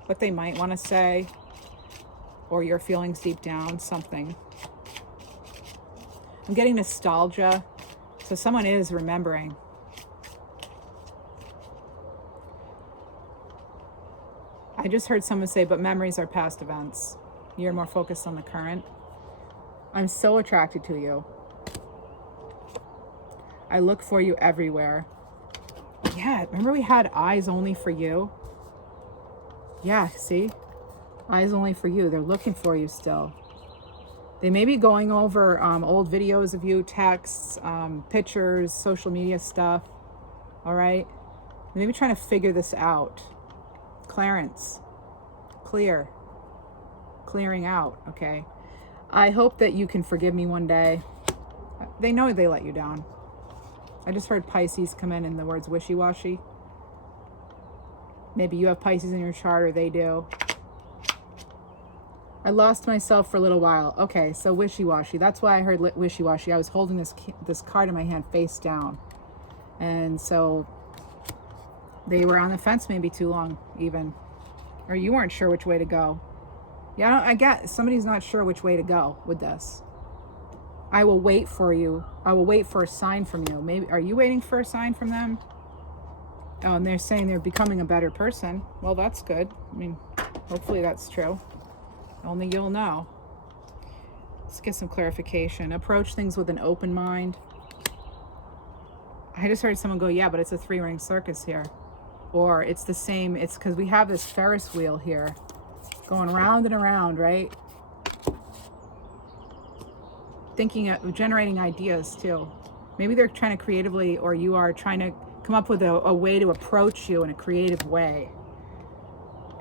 what they might want to say, or your feelings deep down, something. I'm getting nostalgia, so someone is remembering. I just heard someone say, but memories are past events. You're more focused on the current. I'm so attracted to you. I look for you everywhere. Yeah, remember we had eyes only for you? Yeah, see? Eyes only for you. They're looking for you still. They may be going over old videos of you, texts, pictures, social media stuff. All right? They may be trying to figure this out. Clarence. Clear. Clearing out, okay? I hope that you can forgive me one day. They know they let you down. I just heard Pisces come in the words wishy-washy. Maybe you have Pisces in your chart, or they do. I lost myself for a little while. Okay, so wishy-washy. That's why I heard wishy-washy. I was holding this card in my hand face down. And so they were on the fence maybe too long, even. Or you weren't sure which way to go. Yeah, I get somebody's not sure which way to go with this. I will wait for you. I will wait for a sign from you. Maybe, are you waiting for a sign from them? Oh, and they're saying they're becoming a better person. Well, that's good. I mean, hopefully that's true. Only you'll know. Let's get some clarification. Approach things with an open mind. I just heard someone go, yeah, but it's a 3-ring circus here. Or it's the same, it's because we have this Ferris wheel here going round and around, right? Thinking of generating ideas too. Maybe they're trying to creatively, or you are trying to come up with a way to approach you in a creative way.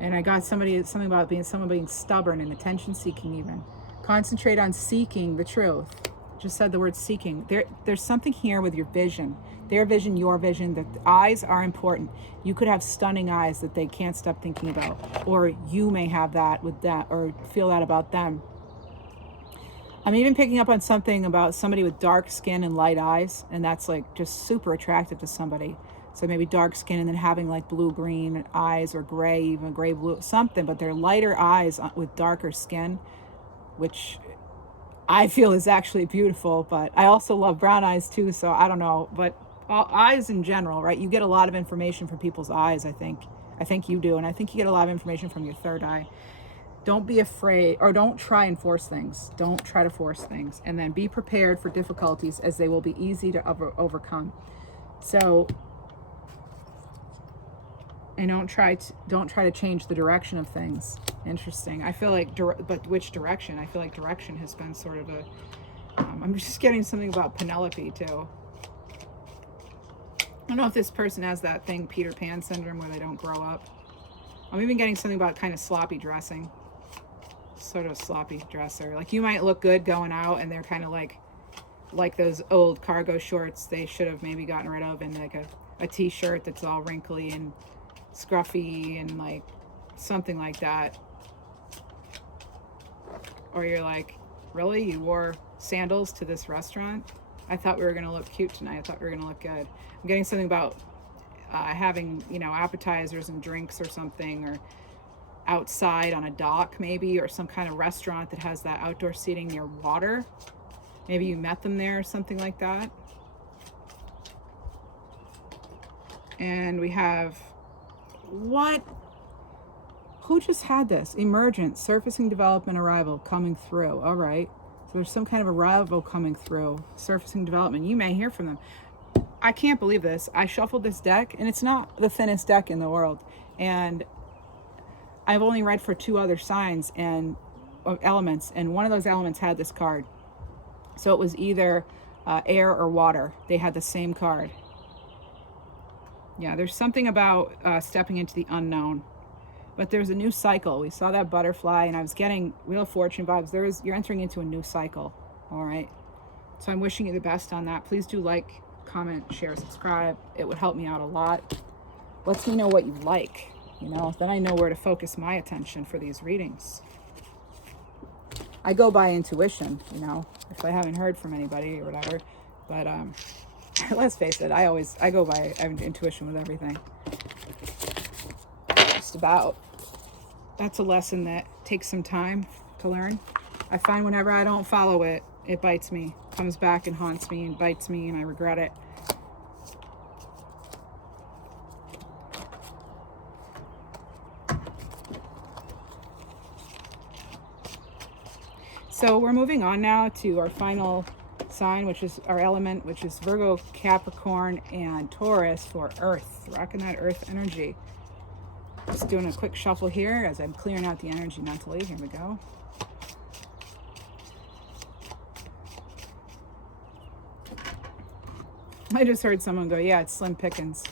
And I got something about someone being stubborn and attention seeking even. Concentrate on seeking the truth. Just said the word seeking. There's something here with your vision. Their vision, your vision, that the eyes are important. You could have stunning eyes that they can't stop thinking about. Or you may have that with that, or feel that about them. I'm even picking up on something about somebody with dark skin and light eyes, and that's like just super attractive to somebody. So maybe dark skin and then having like blue-green eyes, or gray, even gray-blue, something, but they're lighter eyes with darker skin, which I feel is actually beautiful. But I also love brown eyes too, so I don't know. But eyes in general, right? You get a lot of information from people's eyes, I think. I think you do, and I think you get a lot of information from your third eye. Don't be afraid, or don't try and force things. Don't try to force things. And then be prepared for difficulties, as they will be easy to overcome. So, and don't try to change the direction of things. Interesting. I feel like, but which direction? I feel like direction has been sort of a, I'm just getting something about Penelope too. I don't know if this person has that thing, Peter Pan syndrome, where they don't grow up. I'm even getting something about kind of sloppy dressing. Sort of a sloppy dresser. Like you might look good going out, and they're kind of like those old cargo shorts they should have maybe gotten rid of, and like a t-shirt that's all wrinkly and scruffy and like something like that. Or you're like, really? You wore sandals to this restaurant? I thought we were going to look cute tonight. I thought we were going to look good. I'm getting something about having, appetizers and drinks or something, or outside on a dock maybe, or some kind of restaurant that has that outdoor seating near water. Maybe you met them there or something like that. And we have who just had this? Emergent, surfacing, development, arrival, coming through. All right. So there's some kind of arrival coming through, surfacing, development. You may hear from them. I can't believe this. I shuffled this deck, and it's not the thinnest deck in the world. And I've only read for 2 other signs and elements, and one of those elements had this card. So it was either air or water. They had the same card. Yeah, there's something about stepping into the unknown. But there's a new cycle. We saw that butterfly, and I was getting Wheel of Fortune vibes. You're entering into a new cycle. All right. So I'm wishing you the best on that. Please do like, comment, share, subscribe. It would help me out a lot. Let me know what you like. Then I know where to focus my attention for these readings. I go by intuition, if I haven't heard from anybody or whatever. But let's face it, I go by intuition with everything. Just about. That's a lesson that takes some time to learn. I find whenever I don't follow it, it bites me, comes back and haunts me and bites me, and I regret it. So we're moving on now to our final sign, which is our element, which is Virgo, Capricorn, and Taurus for Earth. Rocking that Earth energy. Just doing a quick shuffle here as I'm clearing out the energy mentally. Here we go. I just heard someone go, yeah, it's slim pickings.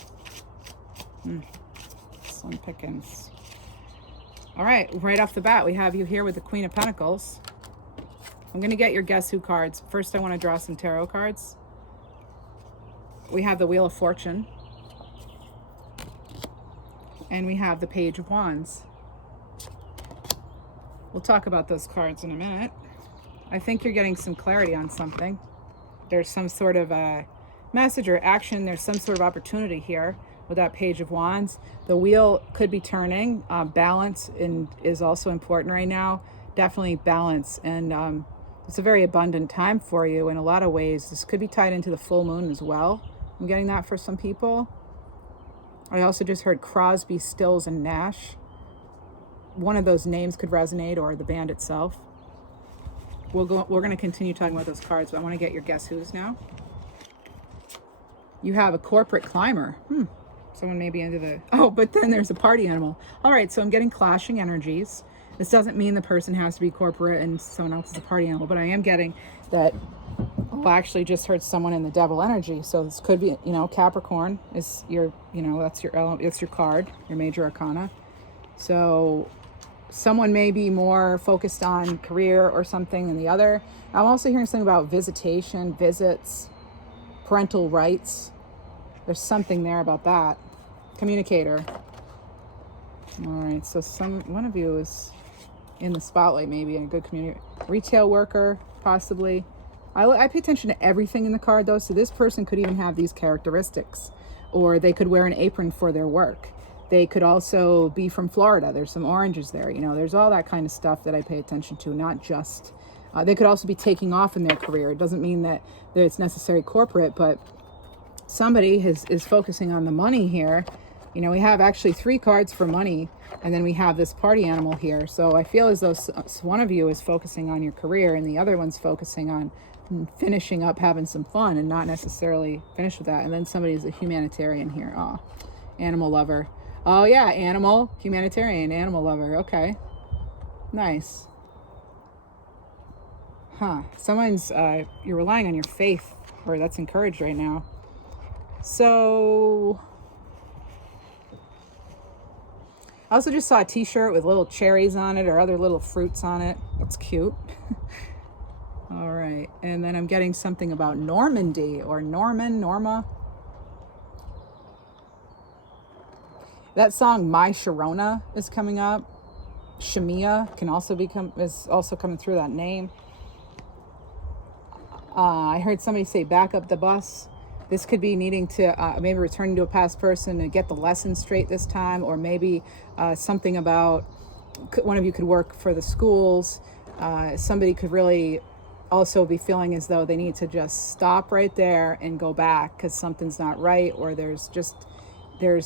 Slim pickings. All right off the bat, we have you here with the Queen of Pentacles. I'm going to get your Guess Who cards. First, I want to draw some tarot cards. We have the Wheel of Fortune. And we have the Page of Wands. We'll talk about those cards in a minute. I think you're getting some clarity on something. There's some sort of a message or action. There's some sort of opportunity here with that Page of Wands. The wheel could be turning. Balance is also important right now. Definitely balance. And it's a very abundant time for you in a lot of ways. This could be tied into the full moon as well. I'm getting that for some people. I also just heard Crosby, Stills, and Nash. One of those names could resonate, or the band itself. We're going to continue talking about those cards, but I want to get your guess who's now. You have a corporate climber. Someone may be into the... Oh, but then there's a party animal. All right, so I'm getting clashing energies. This doesn't mean the person has to be corporate and someone else is a party animal, but I am getting that... Well, I actually just heard someone in the devil energy. So this could be, Capricorn is your, that's your card, your major arcana. So someone may be more focused on career or something than the other. I'm also hearing something about visitation, visits, parental rights. There's something there about that. Communicator. All right, so one of you is in the spotlight, maybe in a good community. Retail worker, possibly. I pay attention to everything in the card, though, so this person could even have these characteristics. Or they could wear an apron for their work. They could also be from Florida. There's some oranges there. There's all that kind of stuff that I pay attention to, not just... they could also be taking off in their career. It doesn't mean that it's necessarily corporate, but somebody is focusing on the money here. We have actually 3 cards for money, and then we have this party animal here. So I feel as though one of you is focusing on your career, and the other one's focusing on finishing up, having some fun, and not necessarily finish with that. And then somebody's a humanitarian here. Oh, animal lover. Oh yeah, animal, humanitarian, animal lover. Okay, nice. Someone's you're relying on your faith, or that's encouraged right now. So I also just saw a t-shirt with little cherries on it or other little fruits on it. That's cute. All right, and then I'm getting something about Normandy or Norma. That song My Sharona is coming up. Shamia is also coming through that name. I heard somebody say back up the bus. This could be needing to maybe returning to a past person to get the lesson straight this time, or maybe something about one of you could work for the schools. Somebody could really also be feeling as though they need to just stop right there and go back because something's not right, or there's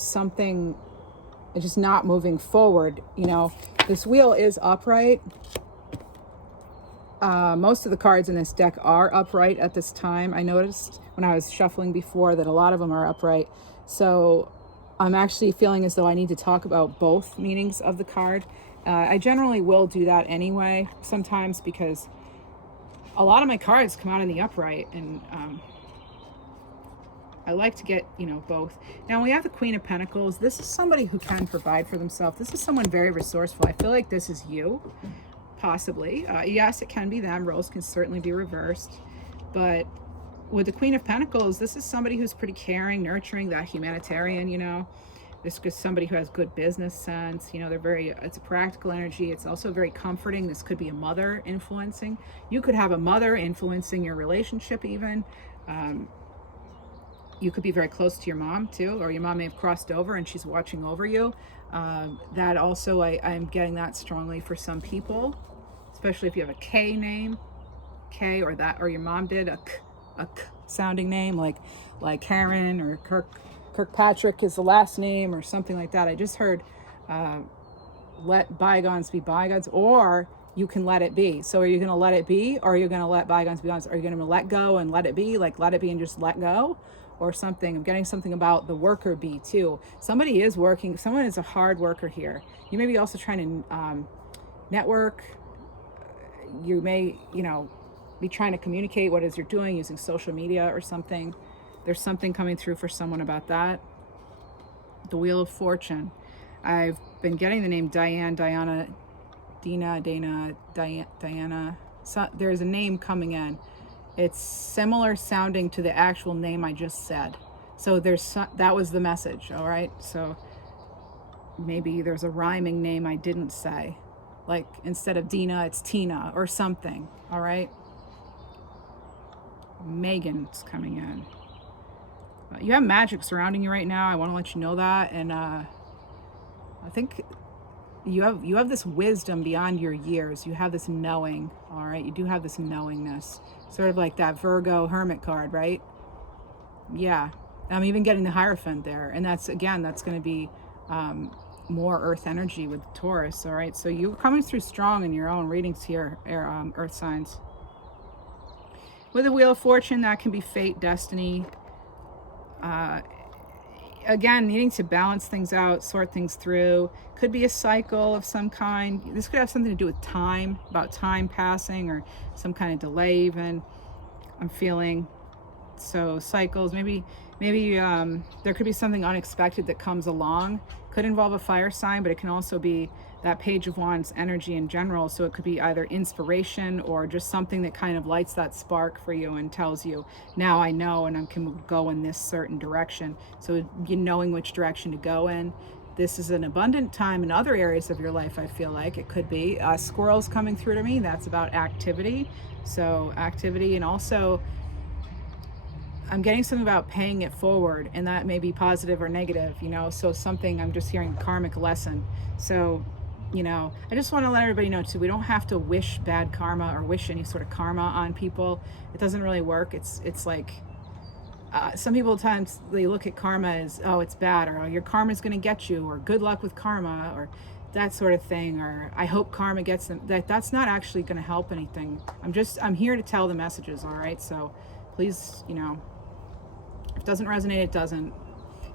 something just not moving forward. This wheel is upright. Most of the cards in this deck are upright at this time. I noticed when I was shuffling before that a lot of them are upright. So I'm actually feeling as though I need to talk about both meanings of the card. I generally will do that anyway sometimes because a lot of my cards come out in the upright, and I like to get, both. Now we have the Queen of Pentacles. This is somebody who can provide for themselves. This is someone very resourceful. I feel like this is you. Possibly. Yes, it can be them. Roles can certainly be reversed. But with the Queen of Pentacles, this is somebody who's pretty caring, nurturing, that humanitarian, This is somebody who has good business sense. It's a practical energy. It's also very comforting. This could be a mother influencing. You could have a mother influencing your relationship even. You could be very close to your mom too, or your mom may have crossed over and she's watching over you. That also, I'm getting that strongly for some people, especially if you have a K name, K, or your mom did a K sounding name, like Aren or Kirkpatrick is the last name or something like that. I just heard let bygones be bygones, or you can let it be. So are you going to let it be, or are you going to let bygones be bygones? Are you going to let go and let it be, let it be and just let go? Or something. I'm getting something about the worker bee too. Somebody is working. Someone is a hard worker here. You may be also trying to network. You may, be trying to communicate what it is you're doing using social media or something. There's something coming through for someone about that. The Wheel of Fortune. I've been getting the name Diane, Diana, Dana, Diana. So there's a name coming in. It's similar sounding to the actual name I just said. So that was the message, all right? So maybe there's a rhyming name I didn't say. Like instead of Dina, it's Tina or something, all right? Megan's coming in. You have magic surrounding you right now. I want to let you know that. And I think you have this wisdom beyond your years. You have this knowing, all right? You do have this knowingness. Sort of like that Virgo hermit card, right? Yeah. I'm even getting the Hierophant there. And that's, again, that's going to be more earth energy with Taurus. All right. So you're coming through strong in your own readings here, earth signs. With the Wheel of Fortune, that can be fate, destiny. Again, needing to balance things out, sort things through. Could be a cycle of some kind. This could have something to do with time, about time passing, or some kind of delay even, I'm feeling. So cycles, maybe there could be something unexpected that comes along. Could involve a fire sign, but it can also be that Page of Wands energy in general. So it could be either inspiration or just something that kind of lights that spark for you and tells you, now I know, and I can go in this certain direction. So you knowing which direction to go in. This is an abundant time in other areas of your life, I feel like. It could be squirrels coming through to me. That's about activity. So activity, and also I'm getting something about paying it forward, and that may be positive or negative, you know. So something, I'm just hearing karmic lesson. So, you know, I just want to let everybody know too, we don't have to wish bad karma or wish any sort of karma on people. It doesn't really work. It's like some people times they look at karma as, oh, it's bad, or oh, your karma's going to get you, or good luck with karma, or that sort of thing, or I hope karma gets them. That's not actually going to help anything. I'm here to tell the messages. All right. So please, you know, if it doesn't resonate, it doesn't.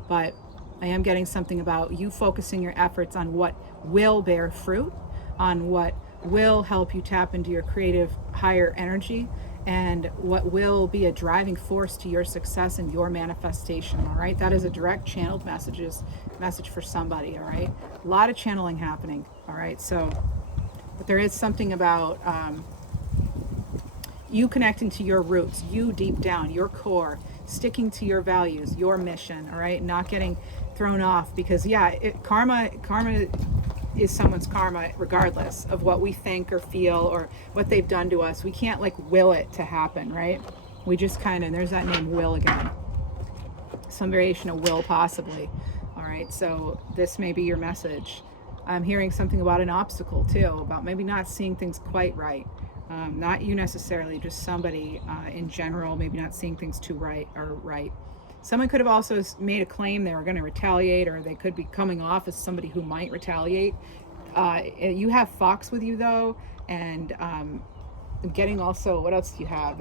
But I am getting something about you focusing your efforts on what will bear fruit, on what will help you tap into your creative higher energy, and what will be a driving force to your success and your manifestation. All right, that is a direct channeled message for somebody. All right, a lot of channeling happening. All right, so, but there is something about you connecting to your roots, you deep down, your core, sticking to your values, your mission. All right, not getting thrown off, because karma is someone's karma regardless of what we think or feel or what they've done to us. We can't like will it to happen, right? We just kind of, there's that name will again, some variation of will possibly. All right, so this may be your message. I'm hearing something about an obstacle too, about maybe not seeing things quite right. Not you necessarily, just somebody in general, maybe not seeing things too right. Someone could have also made a claim they were going to retaliate, or they could be coming off as somebody who might retaliate. You have Fox with you though, and I'm getting also, what else do you have?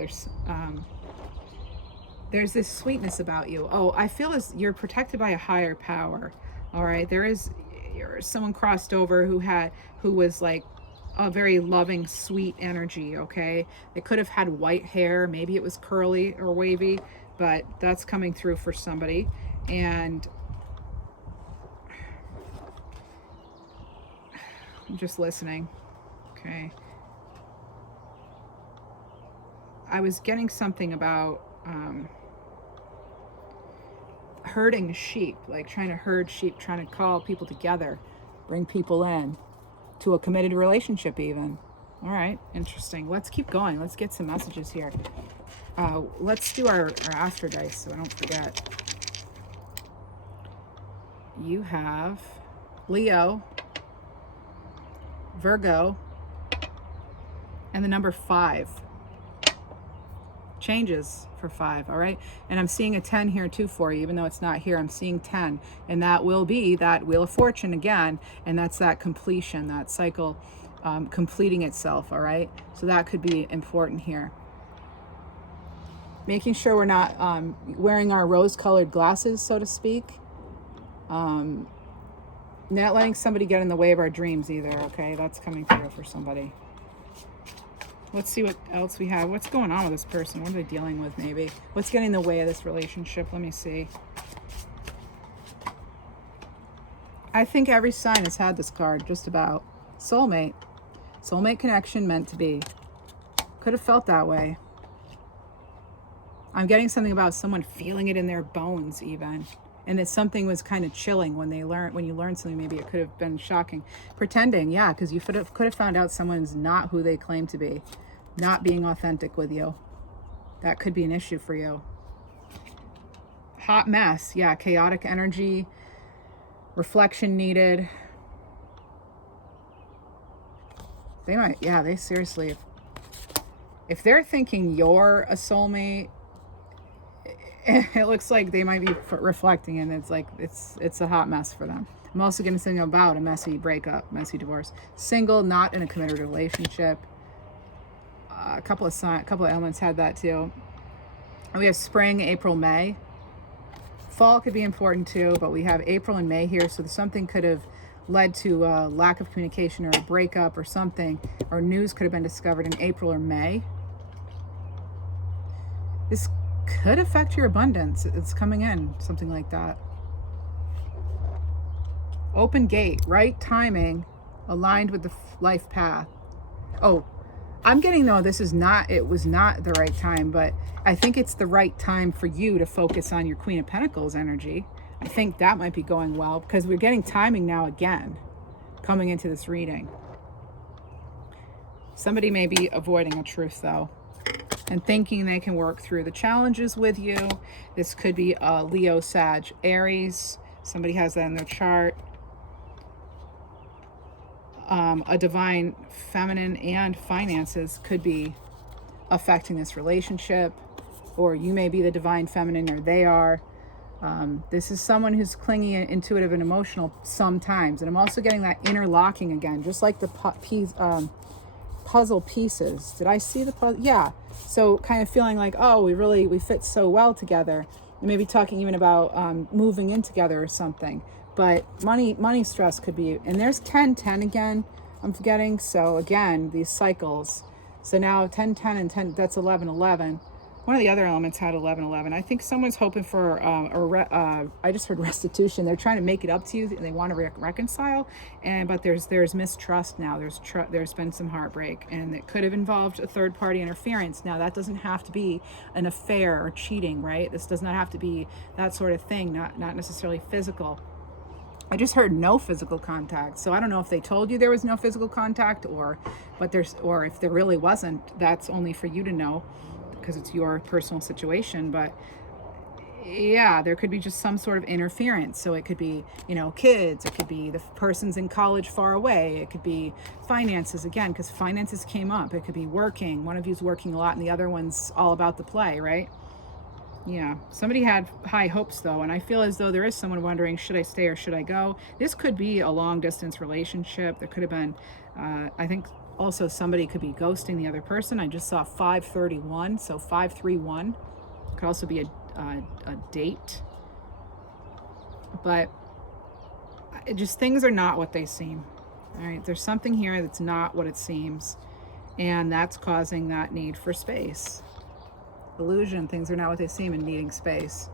There's this sweetness about you. Oh, I feel as you're protected by a higher power. All right, someone crossed over who was like a very loving, sweet energy. Okay, they could have had white hair, maybe it was curly or wavy, but that's coming through for somebody. And I'm just listening. Okay, I was getting something about herding sheep, like trying to herd sheep, trying to call people together, bring people in to a committed relationship even. All right, interesting. Let's keep going. Let's get some messages here. Let's do our Astro dice so I don't forget. You have Leo, Virgo, and the number 5. Changes for 5, all right? And I'm seeing a 10 here too for you, even though it's not here. I'm seeing 10, and that will be that Wheel of Fortune again, and that's that completion, that cycle completing itself, all right? So that could be important here. Making sure we're not wearing our rose-colored glasses, so to speak. Not letting somebody get in the way of our dreams either, okay? That's coming through for somebody. Let's see what else we have. What's going on with this person? What are they dealing with, maybe? What's getting in the way of this relationship? Let me see. I think every sign has had this card, just about. Soulmate. Soulmate connection, meant to be. Could have felt that way. I'm getting something about someone feeling it in their bones even. And that something was kind of chilling when you learn something. Maybe it could have been shocking. Pretending, yeah, because you could have found out someone's not who they claim to be. Not being authentic with you. That could be an issue for you. Hot mess, yeah, chaotic energy. Reflection needed. They seriously, if they're thinking you're a soulmate, it looks like they might be reflecting, and it's like it's a hot mess for them. I'm also going to sing about a messy breakup, messy divorce. Single, not in a committed relationship. A couple of elements had that too. And we have spring, April, May. Fall could be important too, but we have April and May here, so something could have led to a lack of communication or a breakup or something, or news could have been discovered in April or May. This could affect your abundance. It's coming in, something like that. Open gate, right timing, aligned with the life path. Oh, I'm getting, though, it was not the right time, but I think it's the right time for you to focus on your Queen of Pentacles energy. I think that might be going well, because we're getting timing now again, coming into this reading. Somebody may be avoiding a truth, though, and thinking they can work through the challenges with you. This could be a Leo, Sag, Aries. Somebody has that in their chart. A divine feminine and finances could be affecting this relationship, or you may be the divine feminine, or they are. This is someone who's clingy, intuitive, and emotional sometimes. And I'm also getting that interlocking again, just like the puzzle pieces. Did I see the puzzle? Yeah. So kind of feeling like, oh, we fit so well together. Maybe talking even about moving in together or something. But money stress could be, and there's 10-10 again, I'm forgetting. So again, these cycles. So now 10-10 and 10, that's 11-11. One of the other elements had 11-11. I think someone's hoping for I just heard restitution. They're trying to make it up to you, and they want to reconcile. But there's mistrust now. There's been some heartbreak, and it could have involved a third party interference. Now that doesn't have to be an affair or cheating, right? This does not have to be that sort of thing. Not necessarily physical. I just heard no physical contact. So I don't know if they told you there was no physical contact, or if there really wasn't. That's only for you to know, because it's your personal situation. But yeah, there could be just some sort of interference. So it could be, kids, it could be the person's in college far away, it could be finances, again, because finances came up. It could be working. One of you's working a lot and the other one's all about the play, right? Yeah, somebody had high hopes though, and I feel as though there is someone wondering, should I stay or should I go? This could be a long distance relationship. There could have been, I think also somebody could be ghosting the other person. I just saw 531, so 531 could also be a date. But just things are not what they seem. All right, there's something here that's not what it seems, and that's causing that need for space. Illusion, things are not what they seem, and needing space.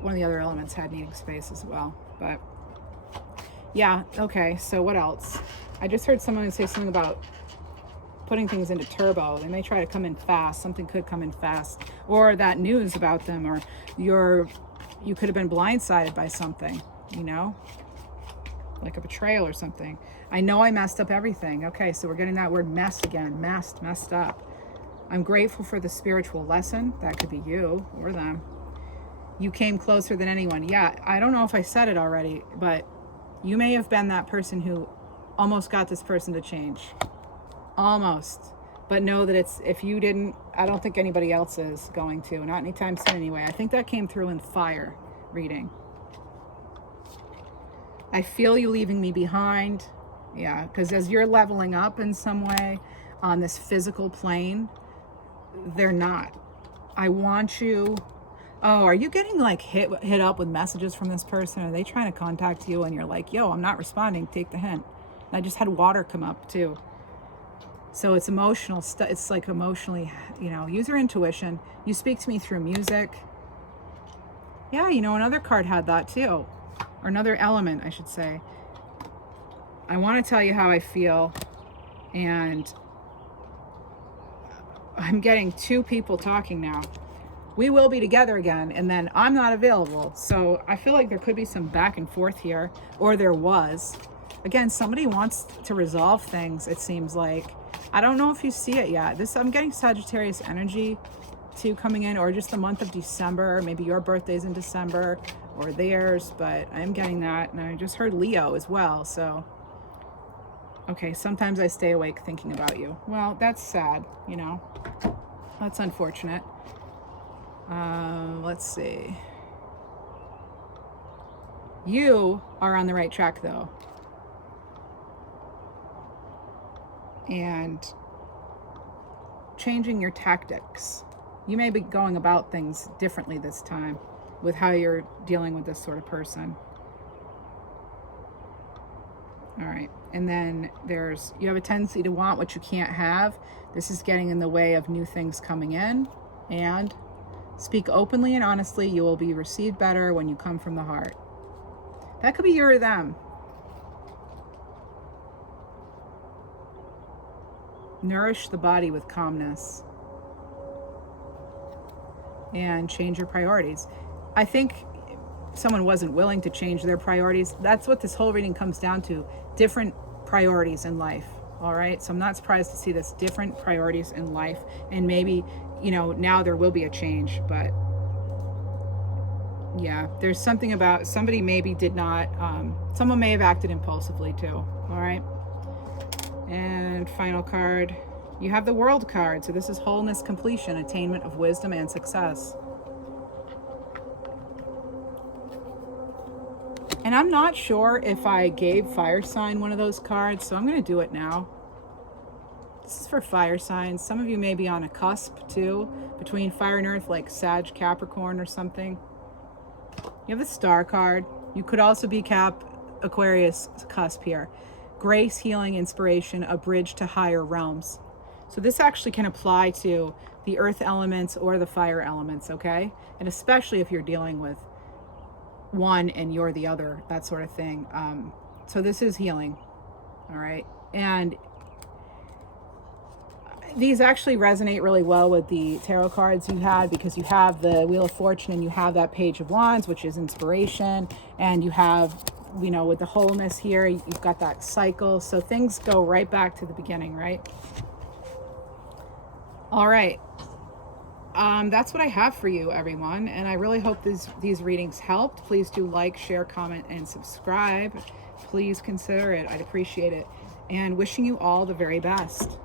One of the other elements had needing space as well. But yeah, okay, so what else? I just heard someone say something about putting things into turbo. They may try to come in fast. Something could come in fast, or that news about them, or you could have been blindsided by something, like a betrayal or something. I know I messed up everything. Okay, so we're getting that word mess again. Messed up. I'm grateful for the spiritual lesson. That could be you or them. You came closer than anyone. Yeah, I don't know if I said it already, but you may have been that person who almost got this person to change. Almost. But know that if you didn't, I don't think anybody else is going to. Not anytime soon anyway. I think that came through in fire reading. I feel you leaving me behind. Yeah, because as you're leveling up in some way on this physical plane, they're not. I want you. Oh, are you getting like hit up with messages from this person? Are they trying to contact you and you're like, yo, I'm not responding, take the hint? And I just had water come up too. So it's emotional stuff. It's like emotionally, use your intuition. You speak to me through music. Yeah, another card had that too. Or another element, I should say. I want to tell you how I feel, and I'm getting two people talking now. We will be together again, and then I'm not available. So I feel like there could be some back and forth here, or there was. Again, somebody wants to resolve things, it seems like. I don't know if you see it yet. I'm getting Sagittarius energy too coming in, or just the month of December. Maybe your birthday's in December or theirs, but I'm getting that. And I just heard Leo as well. So, okay, sometimes I stay awake thinking about you. Well, that's sad, That's unfortunate. Let's see. You are on the right track, though. And changing your tactics. You may be going about things differently this time with how you're dealing with this sort of person. All right. And then you have a tendency to want what you can't have. This is getting in the way of new things coming in. And speak openly and honestly. You will be received better when you come from the heart. That could be you or them. Nourish the body with calmness. And change your priorities. I think someone wasn't willing to change their priorities. That's what this whole reading comes down to. Different priorities in life. All right. So I'm not surprised to see this, different priorities in life. And maybe, now there will be a change, but yeah, there's something about somebody maybe did not, someone may have acted impulsively too. All right. And final card, you have the World card. So this is wholeness, completion, attainment of wisdom and success. And I'm not sure if I gave fire sign one of those cards, so I'm going to do it now. This is for fire signs. Some of you may be on a cusp too, between fire and earth, like Sag, Capricorn or something. You have the Star card. You could also be Aquarius cusp here. Grace, healing, inspiration, a bridge to higher realms. So this actually can apply to the earth elements or the fire elements, okay? And especially if you're dealing with one and you're the other, that sort of thing. So this is healing, all right? And these actually resonate really well with the tarot cards you had, because you have the Wheel of Fortune and you have that Page of Wands, which is inspiration, and you have, with the wholeness here, you've got that cycle. So things go right back to the beginning, right? All right. That's what I have for you, everyone. And I really hope these readings helped. Please do like, share, comment, and subscribe. Please consider it. I'd appreciate it. And wishing you all the very best.